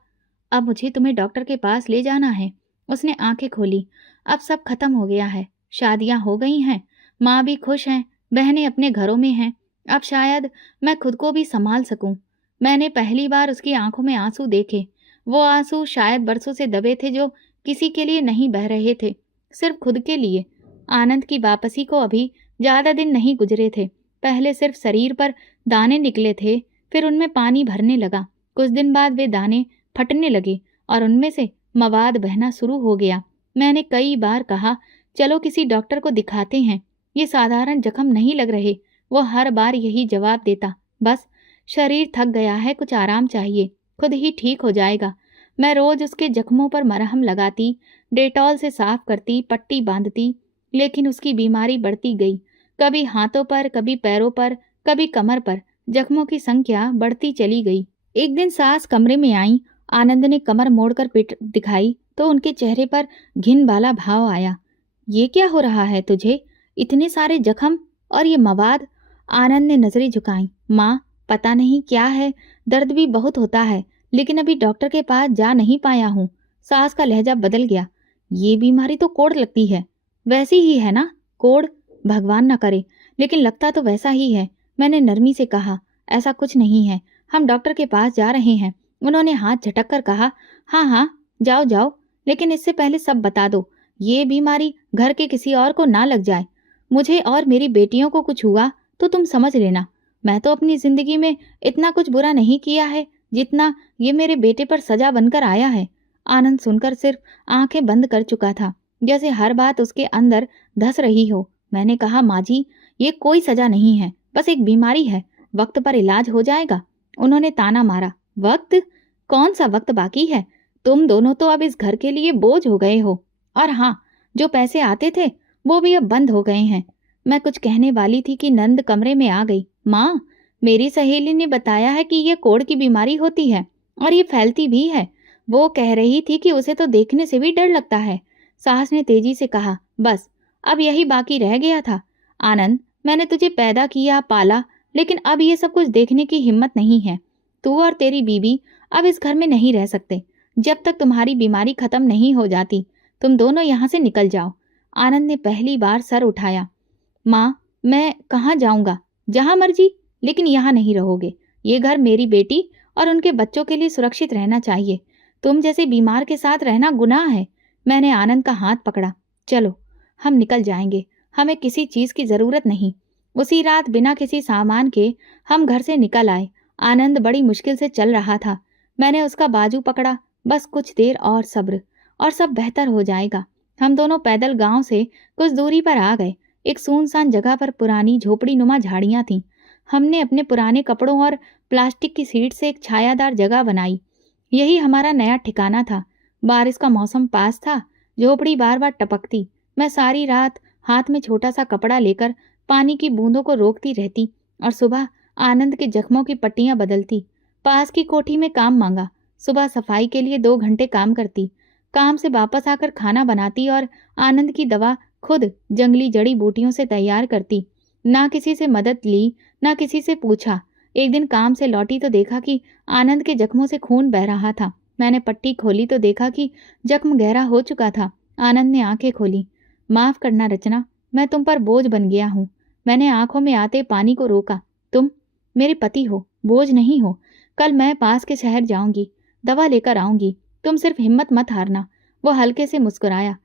अब मुझे तुम्हें डॉक्टर के पास ले जाना है। उसने आंखें खोली। अब सब खत्म हो गया है, शादियां हो गई हैं, माँ भी खुश हैं, बहनें अपने घरों में हैं। अब शायद मैं खुद को भी संभाल सकूं। मैंने पहली बार उसकी आंखों में आंसू देखे। वो आंसू शायद बरसों से दबे थे, जो किसी के लिए नहीं बह रहे थे, सिर्फ खुद के लिए। आनंद की वापसी को अभी ज्यादा दिन नहीं गुजरे थे। पहले सिर्फ शरीर पर दाने निकले थे, फिर उनमें पानी भरने लगा। कुछ दिन बाद वे दाने फटने लगे और उनमें से मवाद बहना शुरू हो गया। मैंने कई बार कहा, चलो किसी डॉक्टर को दिखाते हैं, ये साधारण जख्म नहीं लग रहे। वो हर बार यही जवाब देता, बस शरीर थक गया है, कुछ आराम चाहिए, खुद ही ठीक हो जाएगा। मैं रोज उसके जख्मों पर मरहम लगाती, डेटॉल से साफ करती, पट्टी बांधती, लेकिन उसकी बीमारी बढ़ती गई। कभी हाथों पर, कभी पैरों पर, कभी कमर पर, जख्मों की संख्या बढ़ती चली गई। एक दिन सास कमरे में आई। आनंद ने कमर मोड़कर पीठ दिखाई तो उनके चेहरे पर घिन वाला भाव आया। ये क्या हो रहा है तुझे? इतने सारे जख्म और ये मवाद? आनंद ने नजरें झुकाई। माँ, पता नहीं क्या है, दर्द भी बहुत होता है, लेकिन अभी डॉक्टर के पास जा नहीं पाया हूँ। सास का लहजा बदल गया। ये बीमारी तो कोढ़ लगती है। वैसी ही है ना? कोढ़? भगवान न करे, लेकिन लगता तो वैसा ही है। मैंने नरमी से कहा, ऐसा कुछ नहीं है, हम डॉक्टर के पास जा रहे हैं। उन्होंने हाथ झटक कर कहा, हाँ हाँ, जाओ जाओ, लेकिन इससे पहले सब बता दो, ये बीमारी घर के किसी और को ना लग जाए। मुझे और मेरी बेटियों को कुछ हुआ तो तुम समझ लेना। मैं तो अपनी जिंदगी में इतना कुछ बुरा नहीं किया है जितना ये मेरे बेटे पर सजा बनकर आया है। आनंद सुनकर सिर्फ आंखें बंद कर चुका था, जैसे हर बात उसके अंदर धस रही हो। मैंने कहा, माँ जी, ये कोई सजा नहीं है, बस एक बीमारी है, वक्त पर इलाज हो जाएगा। उन्होंने ताना मारा, वक्त? कौन सा वक्त बाकी है? तुम दोनों तो अब इस घर के लिए बोझ हो गए हो। और हाँ, जो पैसे आते थे वो भी अब बंद हो गए हैं। मैं कुछ कहने वाली थी कि नंद कमरे में आ गई। माँ, मेरी सहेली ने बताया है कि ये कोढ़ की बीमारी होती है और ये फैलती भी है। वो कह रही थी कि उसे तो देखने से भी डर लगता है। सास ने तेजी से कहा, बस अब यही बाकी रह गया था। आनंद, मैंने तुझे पैदा किया, पाला, लेकिन अब ये सब कुछ देखने की हिम्मत नहीं है। तू और तेरी बीबी अब इस घर में नहीं रह सकते। जब तक तुम्हारी बीमारी खत्म नहीं हो जाती, तुम दोनों यहाँ से निकल जाओ। आनंद ने पहली बार सर उठाया। माँ, मैं कहाँ जाऊँगा? जहाँ मर्जी, लेकिन यहाँ नहीं रहोगे। ये घर मेरी बेटी और उनके बच्चों के लिए सुरक्षित रहना चाहिए। तुम जैसे बीमार के साथ रहना गुनाह है। मैंने आनंद का हाथ पकड़ा। चलो, हम निकल जाएंगे। हमें किसी चीज़ की ज़रूरत नहीं। उसी रात बिना किसी सामान के हम घर से निकल आए। आनंद बड़ी मुश्किल से चल रहा था। मैंने उसका बाजू पकड़ा। बस कुछ देर और सब्र, और सब बेहतर हो जाएगा। हम दोनों पैदल गांव से कुछ दूरी पर आ गए। एक सुनसान जगह पर पुरानी झोपड़ी नुमा झाड़ियां थीं। हमने अपने पुराने कपड़ों और प्लास्टिक की सीट से एक छायादार जगह बनाई। यही हमारा नया ठिकाना था। बारिश का मौसम पास था। झोपड़ी बार बार टपकती। मैं सारी रात हाथ में छोटा सा कपड़ा लेकर पानी की बूंदों को रोकती रहती और सुबह आनंद के जख्मों की पट्टियां बदलती। पास की कोठी में काम मांगा। सुबह सफाई के लिए 2 घंटे काम करती। काम से वापस आकर खाना बनाती और आनंद की दवा खुद जंगली जड़ी बूटियों से तैयार करती। ना किसी से मदद ली, ना किसी से पूछा। एक दिन काम से लौटी तो देखा कि आनंद के जख्मों से खून बह रहा था। मैंने पट्टी खोली तो देखा कि जख्म गहरा हो चुका था। आनंद ने आंखें खोली। माफ करना रचना, मैं तुम पर बोझ बन गया हूँ। मैंने आंखों में आते पानी को रोका। तुम मेरे पति हो, बोझ नहीं हो। कल मैं पास के शहर जाऊंगी, दवा लेकर आऊंगी। तुम सिर्फ हिम्मत मत हारना। वो हल्के से मुस्कुराया।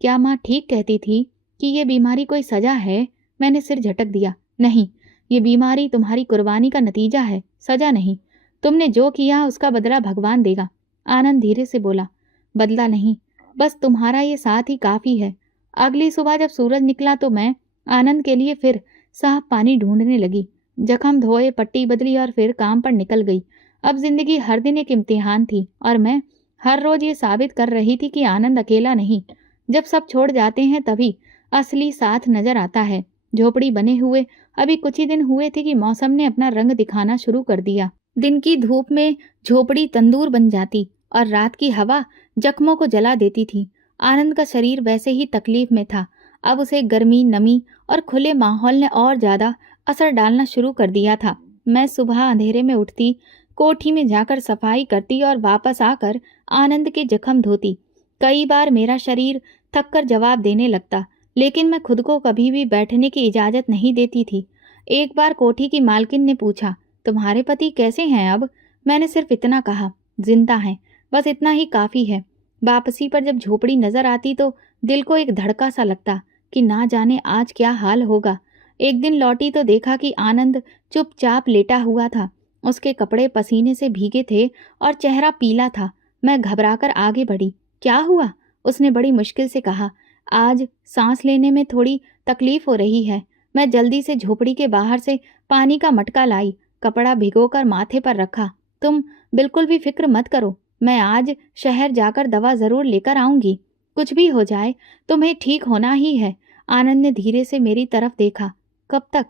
क्या माँ ठीक कहती थी कि ये बीमारी कोई सजा है? मैंने सिर झटक दिया। नहीं, ये बीमारी तुम्हारी कुर्बानी का नतीजा है, सजा नहीं। तुमने जो किया उसका बदला भगवान देगा। आनंद धीरे से बोला। बदला नहीं, बस तुम्हारा ये साथ ही काफी है। अगली सुबह जब सूरज निकला तो मैं आनंद के लिए फिर साफ पानी ढूंढने लगी। जख्म धोए, पट्टी बदली और फिर काम पर निकल गई। अब जिंदगी हर दिन एक इम्तिहान थी और मैं हर रोज ये साबित कर रही थी कि आनंद अकेला नहीं। जब सब छोड़ जाते हैं तभी असली साथ नजर आता है। झोपड़ी बने हुए अभी कुछ ही दिन हुए थे कि मौसम ने अपना रंग दिखाना शुरू कर दिया। दिन की धूप में झोपड़ी तंदूर बन जाती और रात की हवा जख्मों को जला देती थी। आनंद का शरीर वैसे ही तकलीफ में था। अब उसे गर्मी, नमी और खुले माहौल ने और ज्यादा असर डालना शुरू कर दिया था। मैं सुबह अंधेरे में उठती, कोठी में जाकर सफाई करती और वापस आकर आनंद के जख्म धोती। कई बार मेरा शरीर थककर जवाब देने लगता, लेकिन मैं खुद को कभी भी बैठने की इजाजत नहीं देती थी। एक बार कोठी की मालकिन ने पूछा, तुम्हारे पति कैसे हैं अब? मैंने सिर्फ इतना कहा, जिंदा हैं, बस इतना ही काफी है। वापसी पर जब झोपड़ी नजर आती तो दिल को एक धड़का सा लगता कि ना जाने आज क्या हाल होगा। एक दिन लौटी तो देखा कि आनंद चुपचाप लेटा हुआ था। उसके कपड़े पसीने से भीगे थे और चेहरा पीला था। मैं घबराकर आगे बढ़ी। क्या हुआ? उसने बड़ी मुश्किल से कहा। आज सांस लेने में थोड़ी तकलीफ हो रही है। मैं जल्दी से झोपड़ी के बाहर से पानी का मटका लाई, कपड़ा भिगोकर माथे पर रखा। तुम बिल्कुल भी फिक्र मत करो, मैं आज शहर जाकर दवा जरूर लेकर आऊंगी। कुछ भी हो जाए तुम्हें ठीक होना ही है। आनंद ने धीरे से मेरी तरफ देखा। कब तक,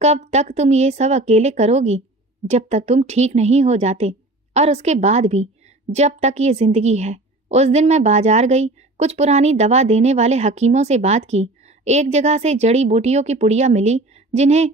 कब तक तुम ये सब अकेले करोगी? जब तक तुम ठीक नहीं हो जाते, और उसके बाद भी, जब तक ये जिंदगी है। उस दिन मैं बाजार गई, कुछ पुरानी दवा देने वाले हकीमों से बात की। एक जगह से जड़ी बूटियों की पुड़िया मिली जिन्हें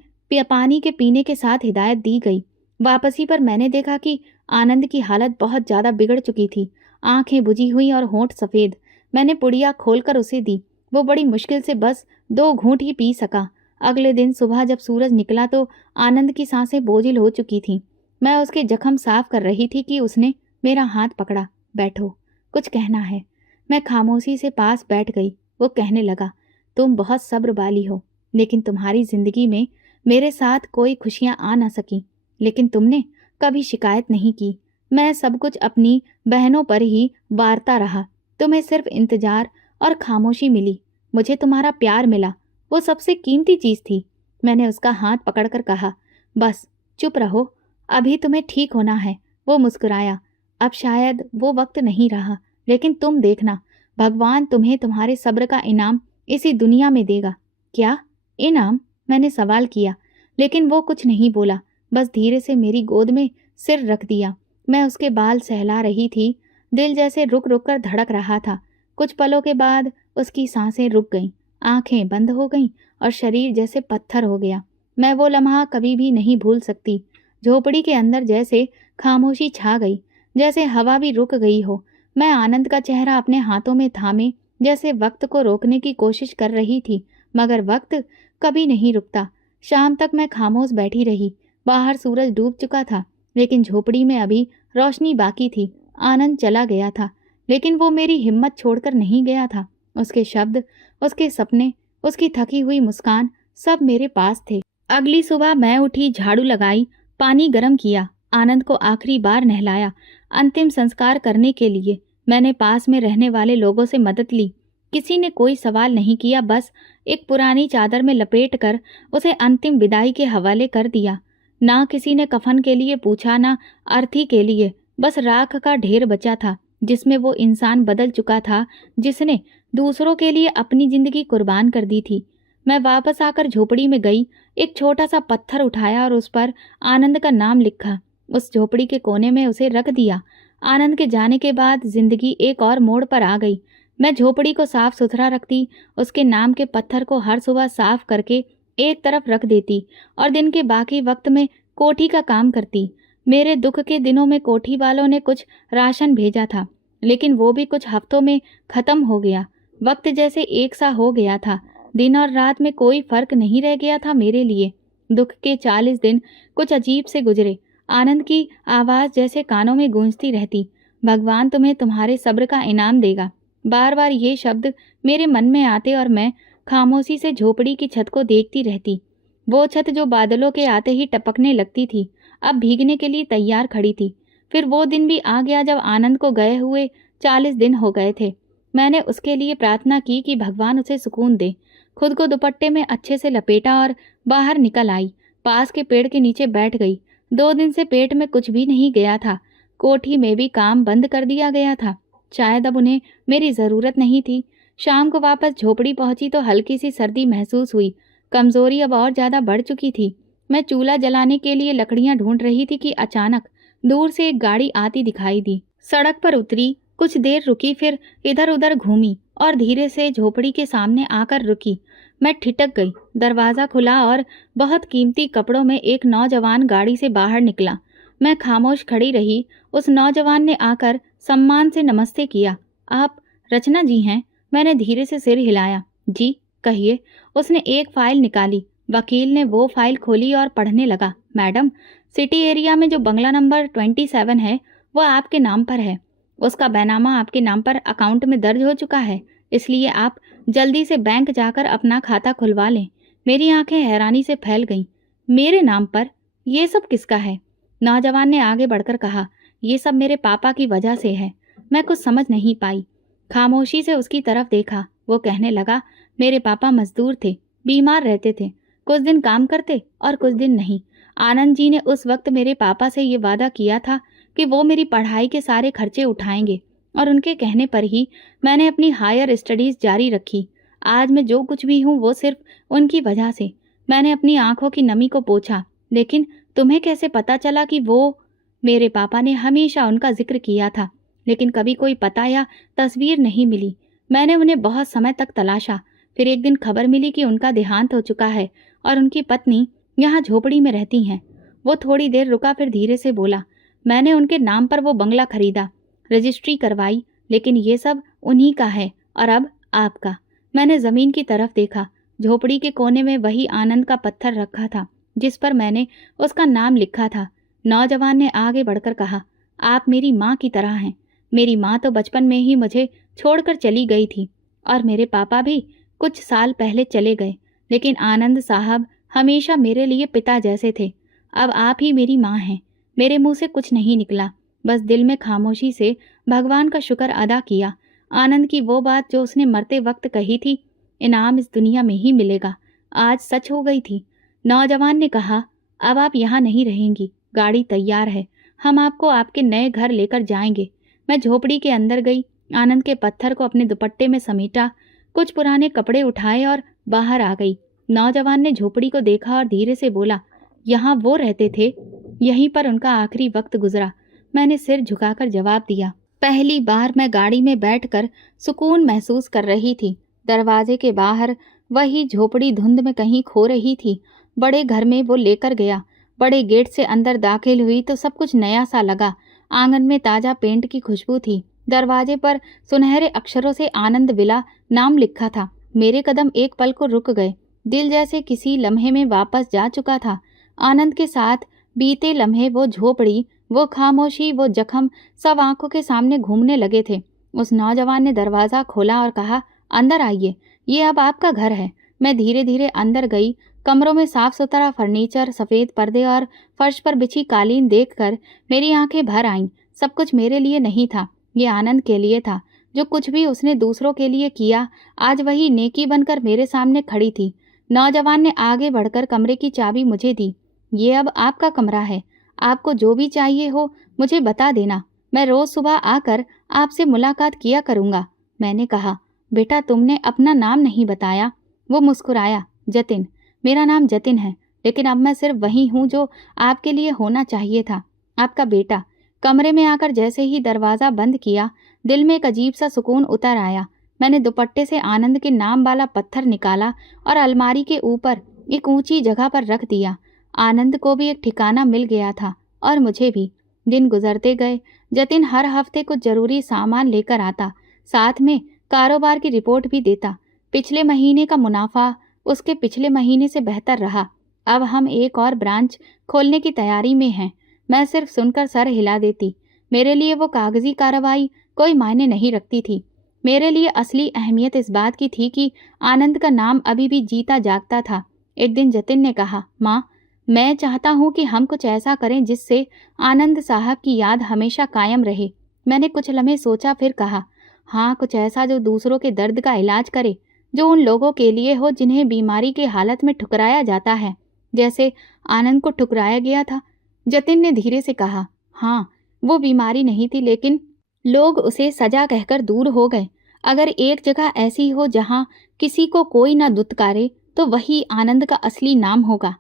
पानी के पीने के साथ हिदायत दी गई। वापसी पर मैंने देखा कि आनंद की हालत बहुत ज्यादा बिगड़ चुकी थी। आंखें बुझी हुई और होंठ सफेद। मैंने पुड़िया खोलकर उसे दी। वो बड़ी मुश्किल से बस 2 घूंट ही पी सका। अगले दिन सुबह जब सूरज निकला तो आनंद की सांसें बोझिल हो चुकी थीं। मैं उसके जख्म साफ कर रही थी कि उसने मेरा हाथ पकड़ा। बैठो, कुछ कहना है। मैं खामोशी से पास बैठ गई। वो कहने लगा, तुम बहुत सब्र वाली हो, लेकिन तुम्हारी जिंदगी में मेरे साथ कोई खुशियां आ ना सकी, लेकिन तुमने कभी शिकायत नहीं की। मैं सब कुछ अपनी बहनों पर ही वारता रहा। तुम्हें सिर्फ इंतजार और खामोशी मिली। मुझे तुम्हारा प्यार मिला, वो सबसे कीमती चीज थी। मैंने उसका हाथ पकड़कर कहा, बस चुप रहो, अभी तुम्हें ठीक होना है। वो मुस्कुराया। अब शायद वो वक्त नहीं रहा, लेकिन तुम देखना, भगवान तुम्हें तुम्हारे सब्र का इनाम इसी दुनिया में देगा। क्या इनाम? मैंने सवाल किया, लेकिन वो कुछ नहीं बोला, बस धीरे से मेरी गोद में सिर रख दिया। मैं उसके बाल सहला रही थी। दिल जैसे रुक रुक कर धड़क रहा था। कुछ पलों के बाद उसकी सांसें रुक गईं, आंखें बंद हो गईं और शरीर जैसे पत्थर हो गया। मैं वो लम्हा कभी भी नहीं भूल सकती। झोपड़ी के अंदर जैसे खामोशी छा गई, जैसे हवा भी रुक गई हो। मैं आनंद का चेहरा अपने हाथों में थामे जैसे वक्त को रोकने की कोशिश कर रही थी, मगर वक्त कभी नहीं रुकता। शाम तक मैं खामोश बैठी रही। बाहर सूरज डूब चुका था, लेकिन झोपड़ी में अभी रोशनी बाकी थी। आनंद चला गया था, लेकिन वो मेरी हिम्मत छोड़कर नहीं गया था। उसके शब्द, उसके सपने, उसकी थकी हुई मुस्कान सब मेरे पास थे। अगली सुबह मैं उठी, झाड़ू लगाई, पानी गर्म किया, आनंद को आखिरी बार नहलाया। अंतिम संस्कार करने के लिए मैंने पास में रहने वाले लोगों से मदद ली। किसी ने कोई सवाल नहीं किया, बस एक पुरानी चादर में लपेट कर उसे अंतिम विदाई के हवाले कर दिया। ना किसी ने कफन के लिए पूछा, ना अर्थी के लिए। बस राख का ढेर बचा था, जिसमें वो इंसान बदल चुका था जिसने दूसरों के लिए अपनी जिंदगी कुर्बान कर दी थी। मैं वापस आकर झोपड़ी में गई, एक छोटा सा पत्थर उठाया और उस पर आनंद का नाम लिखा। उस झोपड़ी के कोने में उसे रख दिया। आनंद के जाने के बाद जिंदगी एक और मोड़ पर आ गई। मैं झोपड़ी को साफ सुथरा रखती, उसके नाम के पत्थर को हर सुबह साफ करके एक तरफ रख देती और दिन के बाकी वक्त में कोठी का काम करती। मेरे दुख के दिनों में कोठी वालों ने कुछ राशन भेजा था, लेकिन वो भी कुछ हफ्तों में खत्म हो गया। वक्त जैसे एक सा हो गया था। दिन और रात में कोई फर्क नहीं रह गया था मेरे लिए। दुख के 40 दिन कुछ अजीब से गुजरे। आनंद की आवाज़ जैसे कानों में गूंजती रहती, भगवान तुम्हें तुम्हारे सब्र का इनाम देगा। बार बार ये शब्द मेरे मन में आते और मैं खामोशी से झोपड़ी की छत को देखती रहती। वो छत जो बादलों के आते ही टपकने लगती थी, अब भीगने के लिए तैयार खड़ी थी। फिर वो दिन भी आ गया जब आनंद को गए हुए 40 दिन हो गए थे। मैंने उसके लिए प्रार्थना की कि भगवान उसे सुकून दे। खुद को दुपट्टे में अच्छे से लपेटा और बाहर निकल आई। पास के पेड़ के नीचे बैठ गई। 2 दिन से पेट में कुछ भी नहीं गया था। कोठी में भी काम बंद कर दिया गया था। शायद अब उन्हें मेरी ज़रूरत नहीं थी। शाम को वापस झोपड़ी पहुंची तो हल्की सी सर्दी महसूस हुई। कमजोरी अब और ज़्यादा बढ़ चुकी थी। मैं चूल्हा जलाने के लिए लकड़ियां ढूंढ रही थी कि अचानक दूर से एक गाड़ी आती दिखाई दी। सड़क पर उतरी, कुछ देर रुकी, फिर इधर उधर घूमी और धीरे से झोपड़ी के सामने आकर रुकी। मैं ठिठक गई। दरवाज़ा खुला और बहुत कीमती कपड़ों में एक नौजवान गाड़ी से बाहर निकला। मैं खामोश खड़ी रही। उस नौजवान ने आकर सम्मान से नमस्ते किया। आप रचना जी हैं? मैंने धीरे से सिर हिलाया। जी, कहिए। उसने एक फाइल निकाली। वकील ने वो फाइल खोली और पढ़ने लगा। मैडम, सिटी एरिया में जो बंगला नंबर 27 है, वो आपके नाम पर है। उसका बैनामा आपके नाम पर अकाउंट में दर्ज हो चुका है, इसलिए आप जल्दी से बैंक जाकर अपना खाता खुलवा लें। मेरी आंखें हैरानी से फैल गईं। मेरे नाम पर? ये सब किसका है? नौजवान ने आगे बढ़कर कहा, ये सब मेरे पापा की वजह से है। मैं कुछ समझ नहीं पाई। खामोशी से उसकी तरफ देखा। वो कहने लगा, मेरे पापा मजदूर थे, बीमार रहते थे, कुछ दिन काम करते और कुछ दिन नहीं। आनंद जी ने उस वक्त मेरे पापा से ये वादा किया था कि वो मेरी पढ़ाई के सारे खर्चे उठाएंगे, और उनके कहने पर ही मैंने अपनी हायर स्टडीज़ जारी रखी। आज मैं जो कुछ भी हूँ वो सिर्फ उनकी वजह से। मैंने अपनी आंखों की नमी को पोंछा। लेकिन तुम्हें कैसे पता चला कि वो? मेरे पापा ने हमेशा उनका जिक्र किया था, लेकिन कभी कोई पता या तस्वीर नहीं मिली। मैंने उन्हें बहुत समय तक तलाशा। फिर एक दिन खबर मिली कि उनका देहांत हो चुका है और उनकी पत्नी यहाँ झोपड़ी में रहती हैं। वो थोड़ी देर रुका, फिर धीरे से बोला, मैंने उनके नाम पर वो बंगला खरीदा, रजिस्ट्री करवाई, लेकिन ये सब उन्हीं का है और अब आपका। मैंने ज़मीन की तरफ देखा। झोपड़ी के कोने में वही आनंद का पत्थर रखा था जिस पर मैंने उसका नाम लिखा था। नौजवान ने आगे बढ़कर कहा, आप मेरी माँ की तरह हैं। मेरी माँ तो बचपन में ही मुझे छोड़कर चली गई थी और मेरे पापा भी कुछ साल पहले चले गए, लेकिन आनंद साहब हमेशा मेरे लिए पिता जैसे थे। अब आप ही मेरी माँ हैं। मेरे मुंह से कुछ नहीं निकला, बस दिल में खामोशी से भगवान का शुक्र अदा किया। आनंद की वो बात जो उसने मरते वक्त कही थी, इनाम इस दुनिया में ही मिलेगा, आज सच हो गई थी। नौजवान ने कहा, अब आप यहाँ नहीं रहेंगी, गाड़ी तैयार है, हम आपको आपके नए घर लेकर जाएंगे। मैं झोपड़ी के अंदर गई, आनंद के पत्थर को अपने दुपट्टे में समेटा, कुछ पुराने कपड़े उठाए और बाहर आ गई। नौजवान ने झोपड़ी को देखा और धीरे से बोला, यहाँ वो रहते थे? यहीं पर उनका आखिरी वक्त गुजरा, मैंने सिर झुकाकर जवाब दिया। पहली बार मैं गाड़ी में बैठकर सुकून महसूस कर रही थी। दरवाजे के बाहर वही झोपड़ी धुंध में कहीं खो रही थी। बड़े घर में वो लेकर गया। बड़े गेट से अंदर दाखिल हुई तो सब कुछ नया सा लगा। आंगन में ताज़ा पेंट की खुशबू थी। दरवाजे पर सुनहरे अक्षरों से आनंद विला नाम लिखा था। मेरे कदम एक पल को रुक गए। दिल जैसे किसी लम्हे में वापस जा चुका था। आनंद के साथ बीते लम्हे, वो झोपड़ी, वो खामोशी, वो जख्म सब आंखों के सामने घूमने लगे थे। उस नौजवान ने दरवाज़ा खोला और कहा, अंदर आइए, ये अब आपका घर है। मैं धीरे धीरे अंदर गई। कमरों में साफ सुथरा फर्नीचर, सफ़ेद पर्दे और फर्श पर बिछी कालीन देखकर मेरी आंखें भर आईं। सब कुछ मेरे लिए नहीं था, ये आनंद के लिए था। जो कुछ भी उसने दूसरों के लिए किया, आज वही नेकी बनकर मेरे सामने खड़ी थी। नौजवान ने आगे बढ़कर कमरे की चाबी मुझे दी। ये अब आपका कमरा है, आपको जो भी चाहिए हो मुझे बता देना, मैं रोज़ सुबह आकर आपसे मुलाकात किया करूँगा। मैंने कहा, बेटा तुमने अपना नाम नहीं बताया। वो मुस्कुराया, जतिन, मेरा नाम जतिन है, लेकिन अब मैं सिर्फ वही हूँ जो आपके लिए होना चाहिए था, आपका बेटा। कमरे में आकर जैसे ही दरवाज़ा बंद किया, दिल में एक अजीब सा सुकून उतर आया। मैंने दुपट्टे से आनंद के नाम वाला पत्थर निकाला और अलमारी के ऊपर एक ऊंची जगह पर रख दिया। आनंद को भी एक ठिकाना मिल गया था और मुझे भी। दिन गुजरते गए। जतिन हर हफ्ते कुछ जरूरी सामान लेकर आता, साथ में कारोबार की रिपोर्ट भी देता। पिछले महीने का मुनाफा उसके पिछले महीने से बेहतर रहा। अब हम एक और ब्रांच खोलने की तैयारी में हैं। मैं सिर्फ सुनकर सर हिला देती। मेरे लिए वो कागजी कार्रवाई कोई मायने नहीं रखती थी। मेरे लिए असली अहमियत इस बात की थी कि आनंद का नाम अभी भी जीता जागता था। एक दिन जतिन ने कहा, माँ, मैं चाहता हूँ कि हम कुछ ऐसा करें जिससे आनंद साहब की याद हमेशा कायम रहे। मैंने कुछ लम्हे सोचा, फिर कहा, हाँ, कुछ ऐसा जो दूसरों के दर्द का इलाज करे, जो उन लोगों के लिए हो जिन्हें बीमारी के हालत में ठुकराया जाता है, जैसे आनंद को ठुकराया गया था। जतिन ने धीरे से कहा, हाँ, वो बीमारी नहीं थी, लेकिन लोग उसे सजा कहकर दूर हो गए। अगर एक जगह ऐसी हो जहाँ किसी को कोई ना दुत्कारे, तो वही आनंद का असली नाम होगा।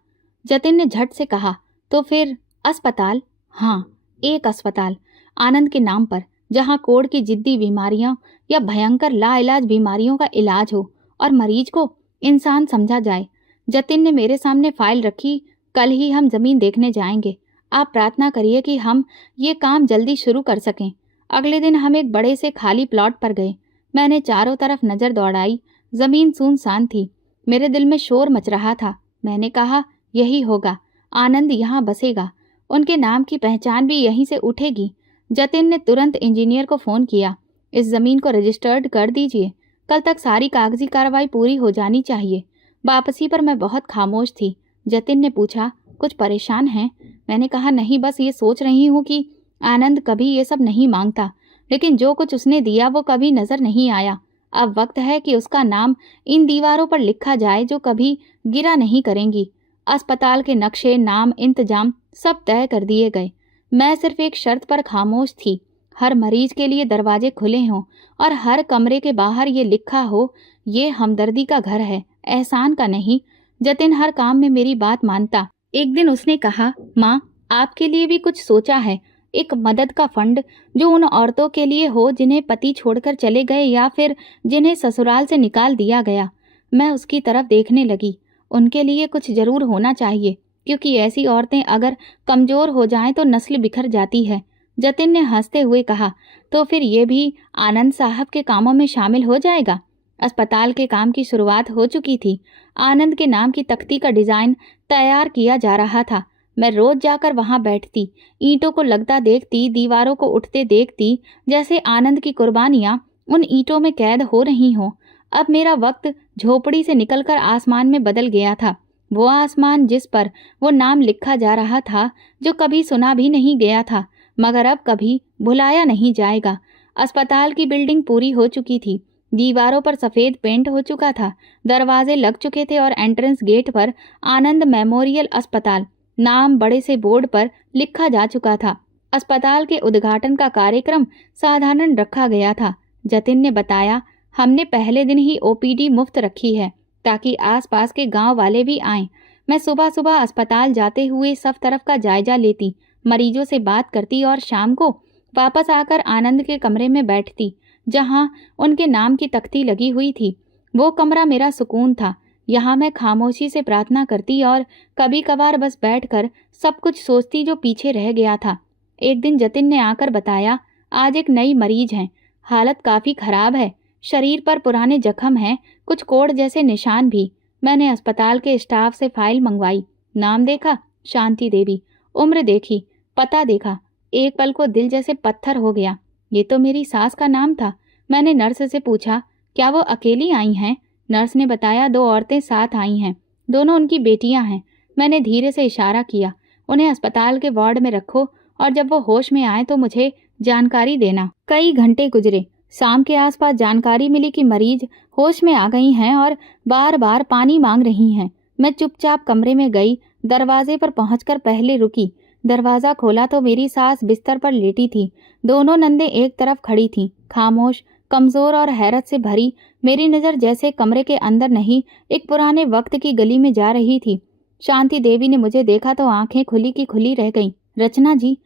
जतिन ने झट से कहा, तो फिर अस्पताल? हाँ, एक अस्पताल आनंद के नाम पर, जहाँ कोढ़ की जिद्दी बीमारियां या भयंकर लाइलाज बीमारियों का इलाज हो और मरीज को इंसान समझा जाए। जतिन ने मेरे सामने फाइल रखी, कल ही हम जमीन देखने जाएंगे। आप प्रार्थना करिए कि हम ये काम जल्दी शुरू कर सकें। अगले दिन हम एक बड़े से खाली प्लॉट पर गए। मैंने चारों तरफ नज़र दौड़ाई। ज़मीन सुनसान थी। मेरे दिल में शोर मच रहा था। मैंने कहा, यही होगा, आनंद यहाँ बसेगा, उनके नाम की पहचान भी यहीं से उठेगी। जतिन ने तुरंत इंजीनियर को फ़ोन किया, इस ज़मीन को रजिस्टर्ड कर दीजिए, कल तक सारी कागजी कार्रवाई पूरी हो जानी चाहिए। वापसी पर मैं बहुत खामोश थी। जतिन ने पूछा, कुछ परेशान हैं? मैंने कहा, नहीं, बस ये सोच रही हूँ कि आनंद कभी ये सब नहीं मांगता, लेकिन जो कुछ उसने दिया वो कभी नज़र नहीं आया। अब वक्त है कि उसका नाम इन दीवारों पर लिखा जाए जो कभी गिरा नहीं करेंगी। अस्पताल के नक्शे, नाम, इंतजाम सब तय कर दिए गए। मैं सिर्फ एक शर्त पर खामोश थी, हर मरीज के लिए दरवाजे खुले हों और हर कमरे के बाहर ये लिखा हो, ये हमदर्दी का घर है, एहसान का नहीं। जतिन हर काम में मेरी बात मानता। एक दिन उसने कहा, माँ, आपके लिए भी कुछ सोचा है, एक मदद का फंड जो उन औरतों के लिए हो जिन्हें पति छोड़कर चले गए या फिर जिन्हें ससुराल से निकाल दिया गया। मैं उसकी तरफ देखने लगी। उनके लिए कुछ जरूर होना चाहिए, क्योंकि ऐसी औरतें अगर कमज़ोर हो जाएं तो नस्ल बिखर जाती है। जतिन ने हंसते हुए कहा, तो फिर ये भी आनंद साहब के कामों में शामिल हो जाएगा। अस्पताल के काम की शुरुआत हो चुकी थी। आनंद के नाम की तख्ती का डिज़ाइन तैयार किया जा रहा था। मैं रोज़ जाकर वहाँ बैठती, ईंटों को लगता देखती, दीवारों को उठते देखती, जैसे आनंद की कुर्बानियाँ उन ईंटों में कैद हो रही हों। अब मेरा वक्त झोपड़ी से निकलकर आसमान में बदल गया था। वो आसमान जिस पर वो नाम लिखा जा रहा था, जो कभी सुना भी नहीं गया था, मगर अब कभी भुलाया नहीं जाएगा। अस्पताल की बिल्डिंग पूरी हो चुकी थी। दीवारों पर सफ़ेद पेंट हो चुका था, दरवाजे लग चुके थे और एंट्रेंस गेट पर आनंद मेमोरियल अस्पताल नाम बड़े से बोर्ड पर लिखा जा चुका था। अस्पताल के उद्घाटन का कार्यक्रम साधारण रखा गया था। जतिन ने बताया, हमने पहले दिन ही ओपीडी मुफ्त रखी है ताकि आसपास के गांव वाले भी आएं। मैं सुबह सुबह अस्पताल जाते हुए सब तरफ का जायजा लेती, मरीजों से बात करती और शाम को वापस आकर आनंद के कमरे में बैठती जहां उनके नाम की तख्ती लगी हुई थी। वो कमरा मेरा सुकून था। यहाँ मैं खामोशी से प्रार्थना करती और कभी कभार बस बैठकर सब कुछ सोचती जो पीछे रह गया था। एक दिन जतिन ने आकर बताया, आज एक नई मरीज है, हालत काफ़ी खराब है, शरीर पर पुराने जख्म हैं, कुछ कोड़ जैसे निशान भी। मैंने अस्पताल के स्टाफ से फाइल मंगवाई, नाम देखा, शांति देवी, उम्र देखी, पता देखा। एक पल को दिल जैसे पत्थर हो गया। ये तो मेरी सास का नाम था। मैंने नर्स से पूछा, क्या वो अकेली आई हैं? नर्स ने बताया, 2 औरतें साथ आई हैं, दोनों उनकी बेटियां हैं। मैंने धीरे से इशारा किया, उन्हें अस्पताल के वार्ड में रखो और जब वो होश में आए तो मुझे जानकारी देना। कई घंटे गुजरे। शाम के आसपास जानकारी मिली कि मरीज होश में आ गई हैं और बार बार पानी मांग रही हैं। मैं चुपचाप कमरे में गई, दरवाजे पर पहुंचकर पहले रुकी। दरवाज़ा खोला तो मेरी सास बिस्तर पर लेटी थी। दोनों नंदें एक तरफ खड़ी थीं, खामोश, कमज़ोर और हैरत से भरी। मेरी नज़र जैसे कमरे के अंदर नहीं, एक पुराने वक्त की गली में जा रही थी। शांति देवी ने मुझे देखा तो आंखें खुली की खुली रह गईं। रचना जी?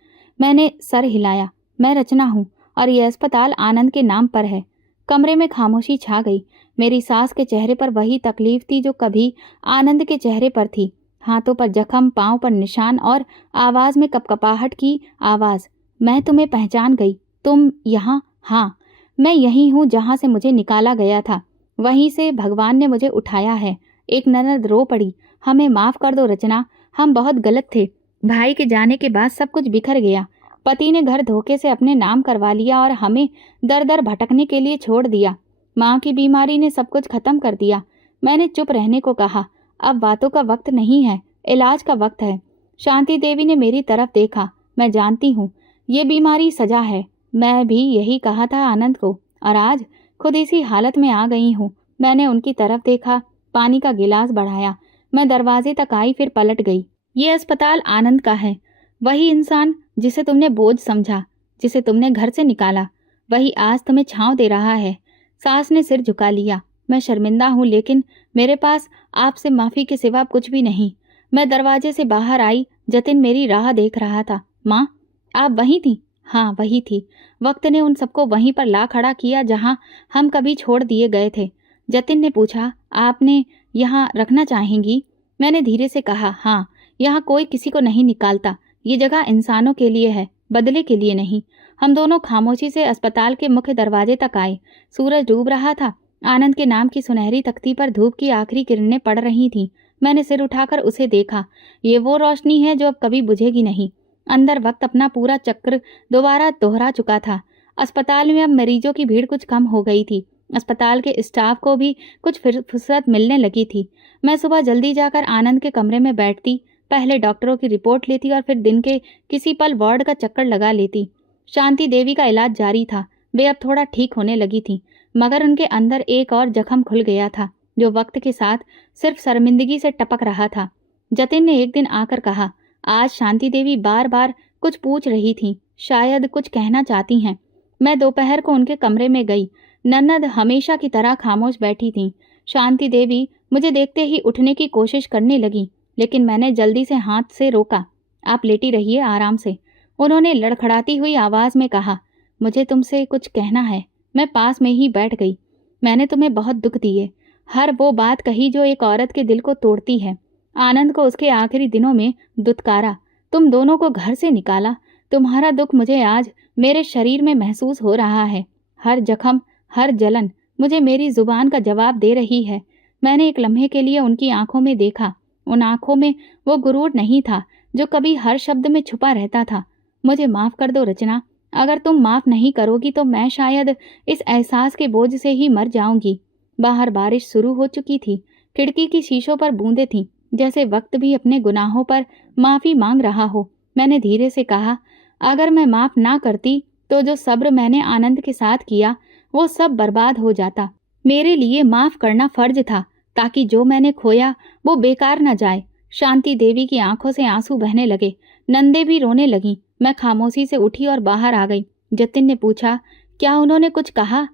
मैंने सर हिलाया। मैं रचना हूँ और यह अस्पताल आनंद के नाम पर है। कमरे में खामोशी छा गई। मेरी सास के चेहरे पर वही तकलीफ थी जो कभी आनंद के चेहरे पर थी। हाथों पर जख्म, पाँव पर निशान और आवाज़ में कपकपाहट की आवाज़। मैं तुम्हें पहचान गई। तुम यहाँ? हाँ, मैं यही हूँ जहाँ से मुझे निकाला गया था। वहीं से भगवान ने मुझे उठाया है। एक ननद रो पड़ी, हमें माफ़ कर दो रचना, हम बहुत गलत थे। भाई के जाने के बाद सब कुछ बिखर गया। पति ने घर धोखे से अपने नाम करवा लिया और हमें दर दर भटकने के लिए छोड़ दिया। माँ की बीमारी ने सब कुछ खत्म कर दिया। मैंने चुप रहने को कहा। अब बातों का वक्त नहीं है, इलाज का वक्त है। शांति देवी ने मेरी तरफ देखा। मैं जानती हूँ ये बीमारी सजा है। मैं भी यही कहा था आनंद को और आज खुद इसी हालत में आ गई हूँ। मैंने उनकी तरफ देखा, पानी का गिलास बढ़ाया। मैं दरवाजे तक आई, फिर पलट गई। ये अस्पताल आनंद का है। वही इंसान जिसे तुमने बोझ समझा, जिसे तुमने घर से निकाला, वही आज तुम्हें छांव दे रहा है। सास ने सिर झुका लिया। मैं शर्मिंदा हूँ, लेकिन मेरे पास आपसे माफ़ी के सिवा कुछ भी नहीं। मैं दरवाजे से बाहर आई। जतिन मेरी राह देख रहा था। माँ, आप वहीं थी? हाँ, वही थी। वक्त ने उन सबको वहीं पर ला खड़ा किया जहाँ हम कभी छोड़ दिए गए थे। जतिन ने पूछा, आपने यहाँ रखना चाहेंगी? मैंने धीरे से कहा, हाँ, यहाँ कोई किसी को नहीं निकालता। ये जगह इंसानों के लिए है, बदले के लिए नहीं। हम दोनों खामोशी से अस्पताल के मुख्य दरवाजे तक आए। सूरज डूब रहा था। आनंद के नाम की सुनहरी तख्ती पर धूप की आखिरी किरणें पड़ रही थीं। मैंने सिर उठाकर उसे देखा। ये वो रोशनी है जो अब कभी बुझेगी नहीं। अंदर वक्त अपना पूरा चक्र दोबारा दोहरा चुका था। अस्पताल में अब मरीजों की भीड़ कुछ कम हो गई थी। अस्पताल के स्टाफ को भी कुछ फुर्सत मिलने लगी थी। मैं सुबह जल्दी जाकर आनंद के कमरे में बैठती, पहले डॉक्टरों की रिपोर्ट लेती और फिर दिन के किसी पल वार्ड का चक्कर लगा लेती। शांति देवी का इलाज जारी था। वे अब थोड़ा ठीक होने लगी थी, मगर उनके अंदर एक और जख्म खुल गया था जो वक्त के साथ सिर्फ शर्मिंदगी से टपक रहा था। जतिन ने एक दिन आकर कहा, आज शांति देवी बार बार कुछ पूछ रही थी, शायद कुछ कहना चाहती हैं। मैं दोपहर को उनके कमरे में गई। ननद हमेशा की तरह खामोश बैठी थीं। शांति देवी मुझे देखते ही उठने की कोशिश करने लगी, लेकिन मैंने जल्दी से हाथ से रोका। आप लेटी रहिए आराम से। उन्होंने लड़खड़ाती हुई आवाज़ में कहा, मुझे तुमसे कुछ कहना है। मैं पास में ही बैठ गई। मैंने तुम्हें बहुत दुख दिए, हर वो बात कही जो एक औरत के दिल को तोड़ती है। आनंद को उसके आखिरी दिनों में दुत्कारा, तुम दोनों को घर से निकाला। तुम्हारा दुख मुझे आज मेरे शरीर में महसूस हो रहा है। हर जख्म, हर जलन मुझे मेरी जुबान का जवाब दे रही है। मैंने एक लम्हे के लिए उनकी आंखों में देखा। उन आंखों में वो गुरूर नहीं था जो कभी हर शब्द में छुपा रहता था। मुझे माफ़ कर दो रचना। अगर तुम माफ़ नहीं करोगी तो मैं शायद इस एहसास के बोझ से ही मर जाऊंगी। बाहर बारिश शुरू हो चुकी थी। खिड़की की शीशों पर बूंदें थीं, जैसे वक्त भी अपने गुनाहों पर माफ़ी मांग रहा हो। मैंने धीरे से कहा, अगर मैं माफ़ ना करती तो जो सब्र मैंने आनंद के साथ किया वो सब बर्बाद हो जाता। मेरे लिए माफ़ करना फ़र्ज था, ताकि जो मैंने खोया वो बेकार न जाए। शांति देवी की आंखों से आंसू बहने लगे। नंदे भी रोने लगीं। मैं खामोशी से उठी और बाहर आ गई। जतिन ने पूछा, क्या उन्होंने कुछ कहा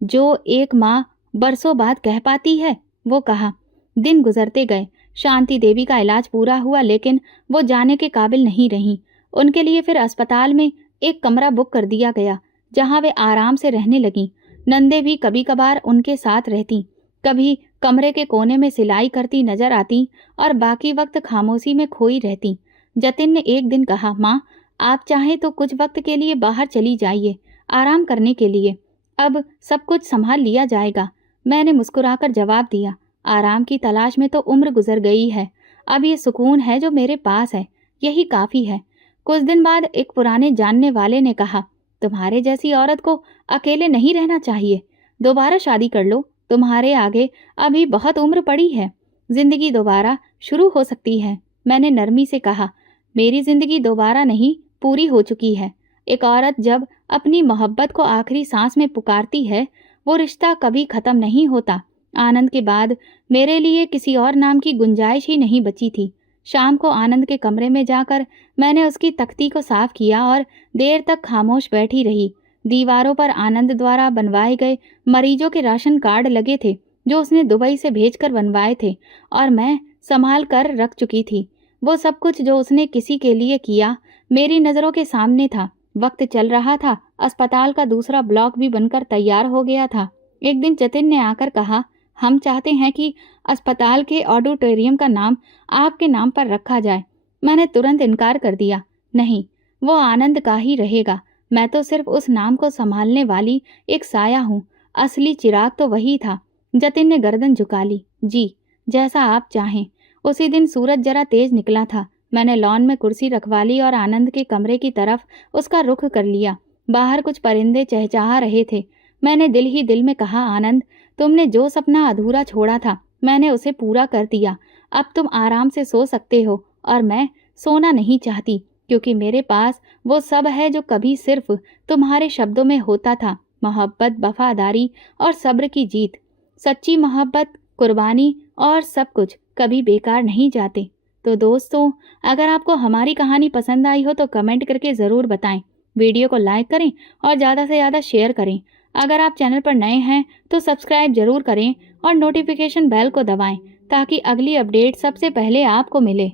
जो एक माँ बरसों बाद कह पाती है? वो कहा। दिन गुजरते गए। शांति देवी का इलाज पूरा हुआ, लेकिन वो जाने के काबिल नहीं रहीं। उनके लिए फिर अस्पताल में एक कमरा बुक कर दिया गया, जहाँ वे आराम से रहने लगीं। नंदे भी कभी कभार उनके साथ रहती, कभी कमरे के कोने में सिलाई करती नजर आती और बाकी वक्त खामोशी में खोई रहती। जतिन ने एक दिन कहा, माँ, आप चाहें तो कुछ वक्त के लिए बाहर चली जाइए, आराम करने के लिए। अब सब कुछ संभाल लिया जाएगा। मैंने मुस्कुराकर जवाब दिया, आराम की तलाश में तो उम्र गुजर गई है। अब ये सुकून है जो मेरे पास है, यही काफ़ी है। कुछ दिन बाद एक पुराने जानने वाले ने कहा, तुम्हारे जैसी औरत को अकेले नहीं रहना चाहिए, दोबारा शादी कर लो, तुम्हारे आगे अभी बहुत उम्र पड़ी है, जिंदगी दोबारा शुरू हो सकती है। मैंने नरमी से कहा, मेरी जिंदगी दोबारा नहीं, पूरी हो चुकी है। एक औरत जब अपनी मोहब्बत को आखिरी सांस में पुकारती है, वो रिश्ता कभी खत्म नहीं होता। आनंद के बाद मेरे लिए किसी और नाम की गुंजाइश ही नहीं बची थी। शाम को आनंद के कमरे में जाकर मैंने उसकी तख्ती को साफ किया और देर तक खामोश बैठी रही। दीवारों पर आनंद द्वारा बनवाए गए मरीजों के राशन कार्ड लगे थे, जो उसने दुबई से भेजकर बनवाए थे और मैं संभाल कर रख चुकी थी। वो सब कुछ जो उसने किसी के लिए किया मेरी नज़रों के सामने था। वक्त चल रहा था, अस्पताल का दूसरा ब्लॉक भी बनकर तैयार हो गया था। एक दिन जतिन ने आकर कहा, हम चाहते हैं कि अस्पताल के ऑडिटोरियम का नाम आपके नाम पर रखा जाए। मैंने तुरंत इनकार कर दिया, नहीं, वो आनंद का ही रहेगा। मैं तो सिर्फ उस नाम को संभालने वाली एक साया हूँ, असली चिराग तो वही था। जतिन ने गर्दन झुका ली, जी, जैसा आप चाहें। उसी दिन सूरज जरा तेज निकला था। मैंने लॉन में कुर्सी रखवा ली और आनंद के कमरे की तरफ उसका रुख कर लिया। बाहर कुछ परिंदे चहचहा रहे थे। मैंने दिल ही दिल में कहा, आनंद, तुमने जो सपना अधूरा छोड़ा था, मैंने उसे पूरा कर दिया। अब तुम आराम से सो सकते हो और मैं सोना नहीं चाहती, क्योंकि मेरे पास वो सब है जो कभी सिर्फ तुम्हारे शब्दों में होता था। मोहब्बत, वफादारी और सब्र की जीत। सच्ची मोहब्बत, कुर्बानी और सब कुछ कभी बेकार नहीं जाते। तो दोस्तों, अगर आपको हमारी कहानी पसंद आई हो तो कमेंट करके ज़रूर बताएं। वीडियो को लाइक करें और ज़्यादा से ज़्यादा शेयर करें। अगर आप चैनल पर नए हैं तो सब्सक्राइब जरूर करें और नोटिफिकेशन बेल को दबाएं, ताकि अगली अपडेट सबसे पहले आपको मिले।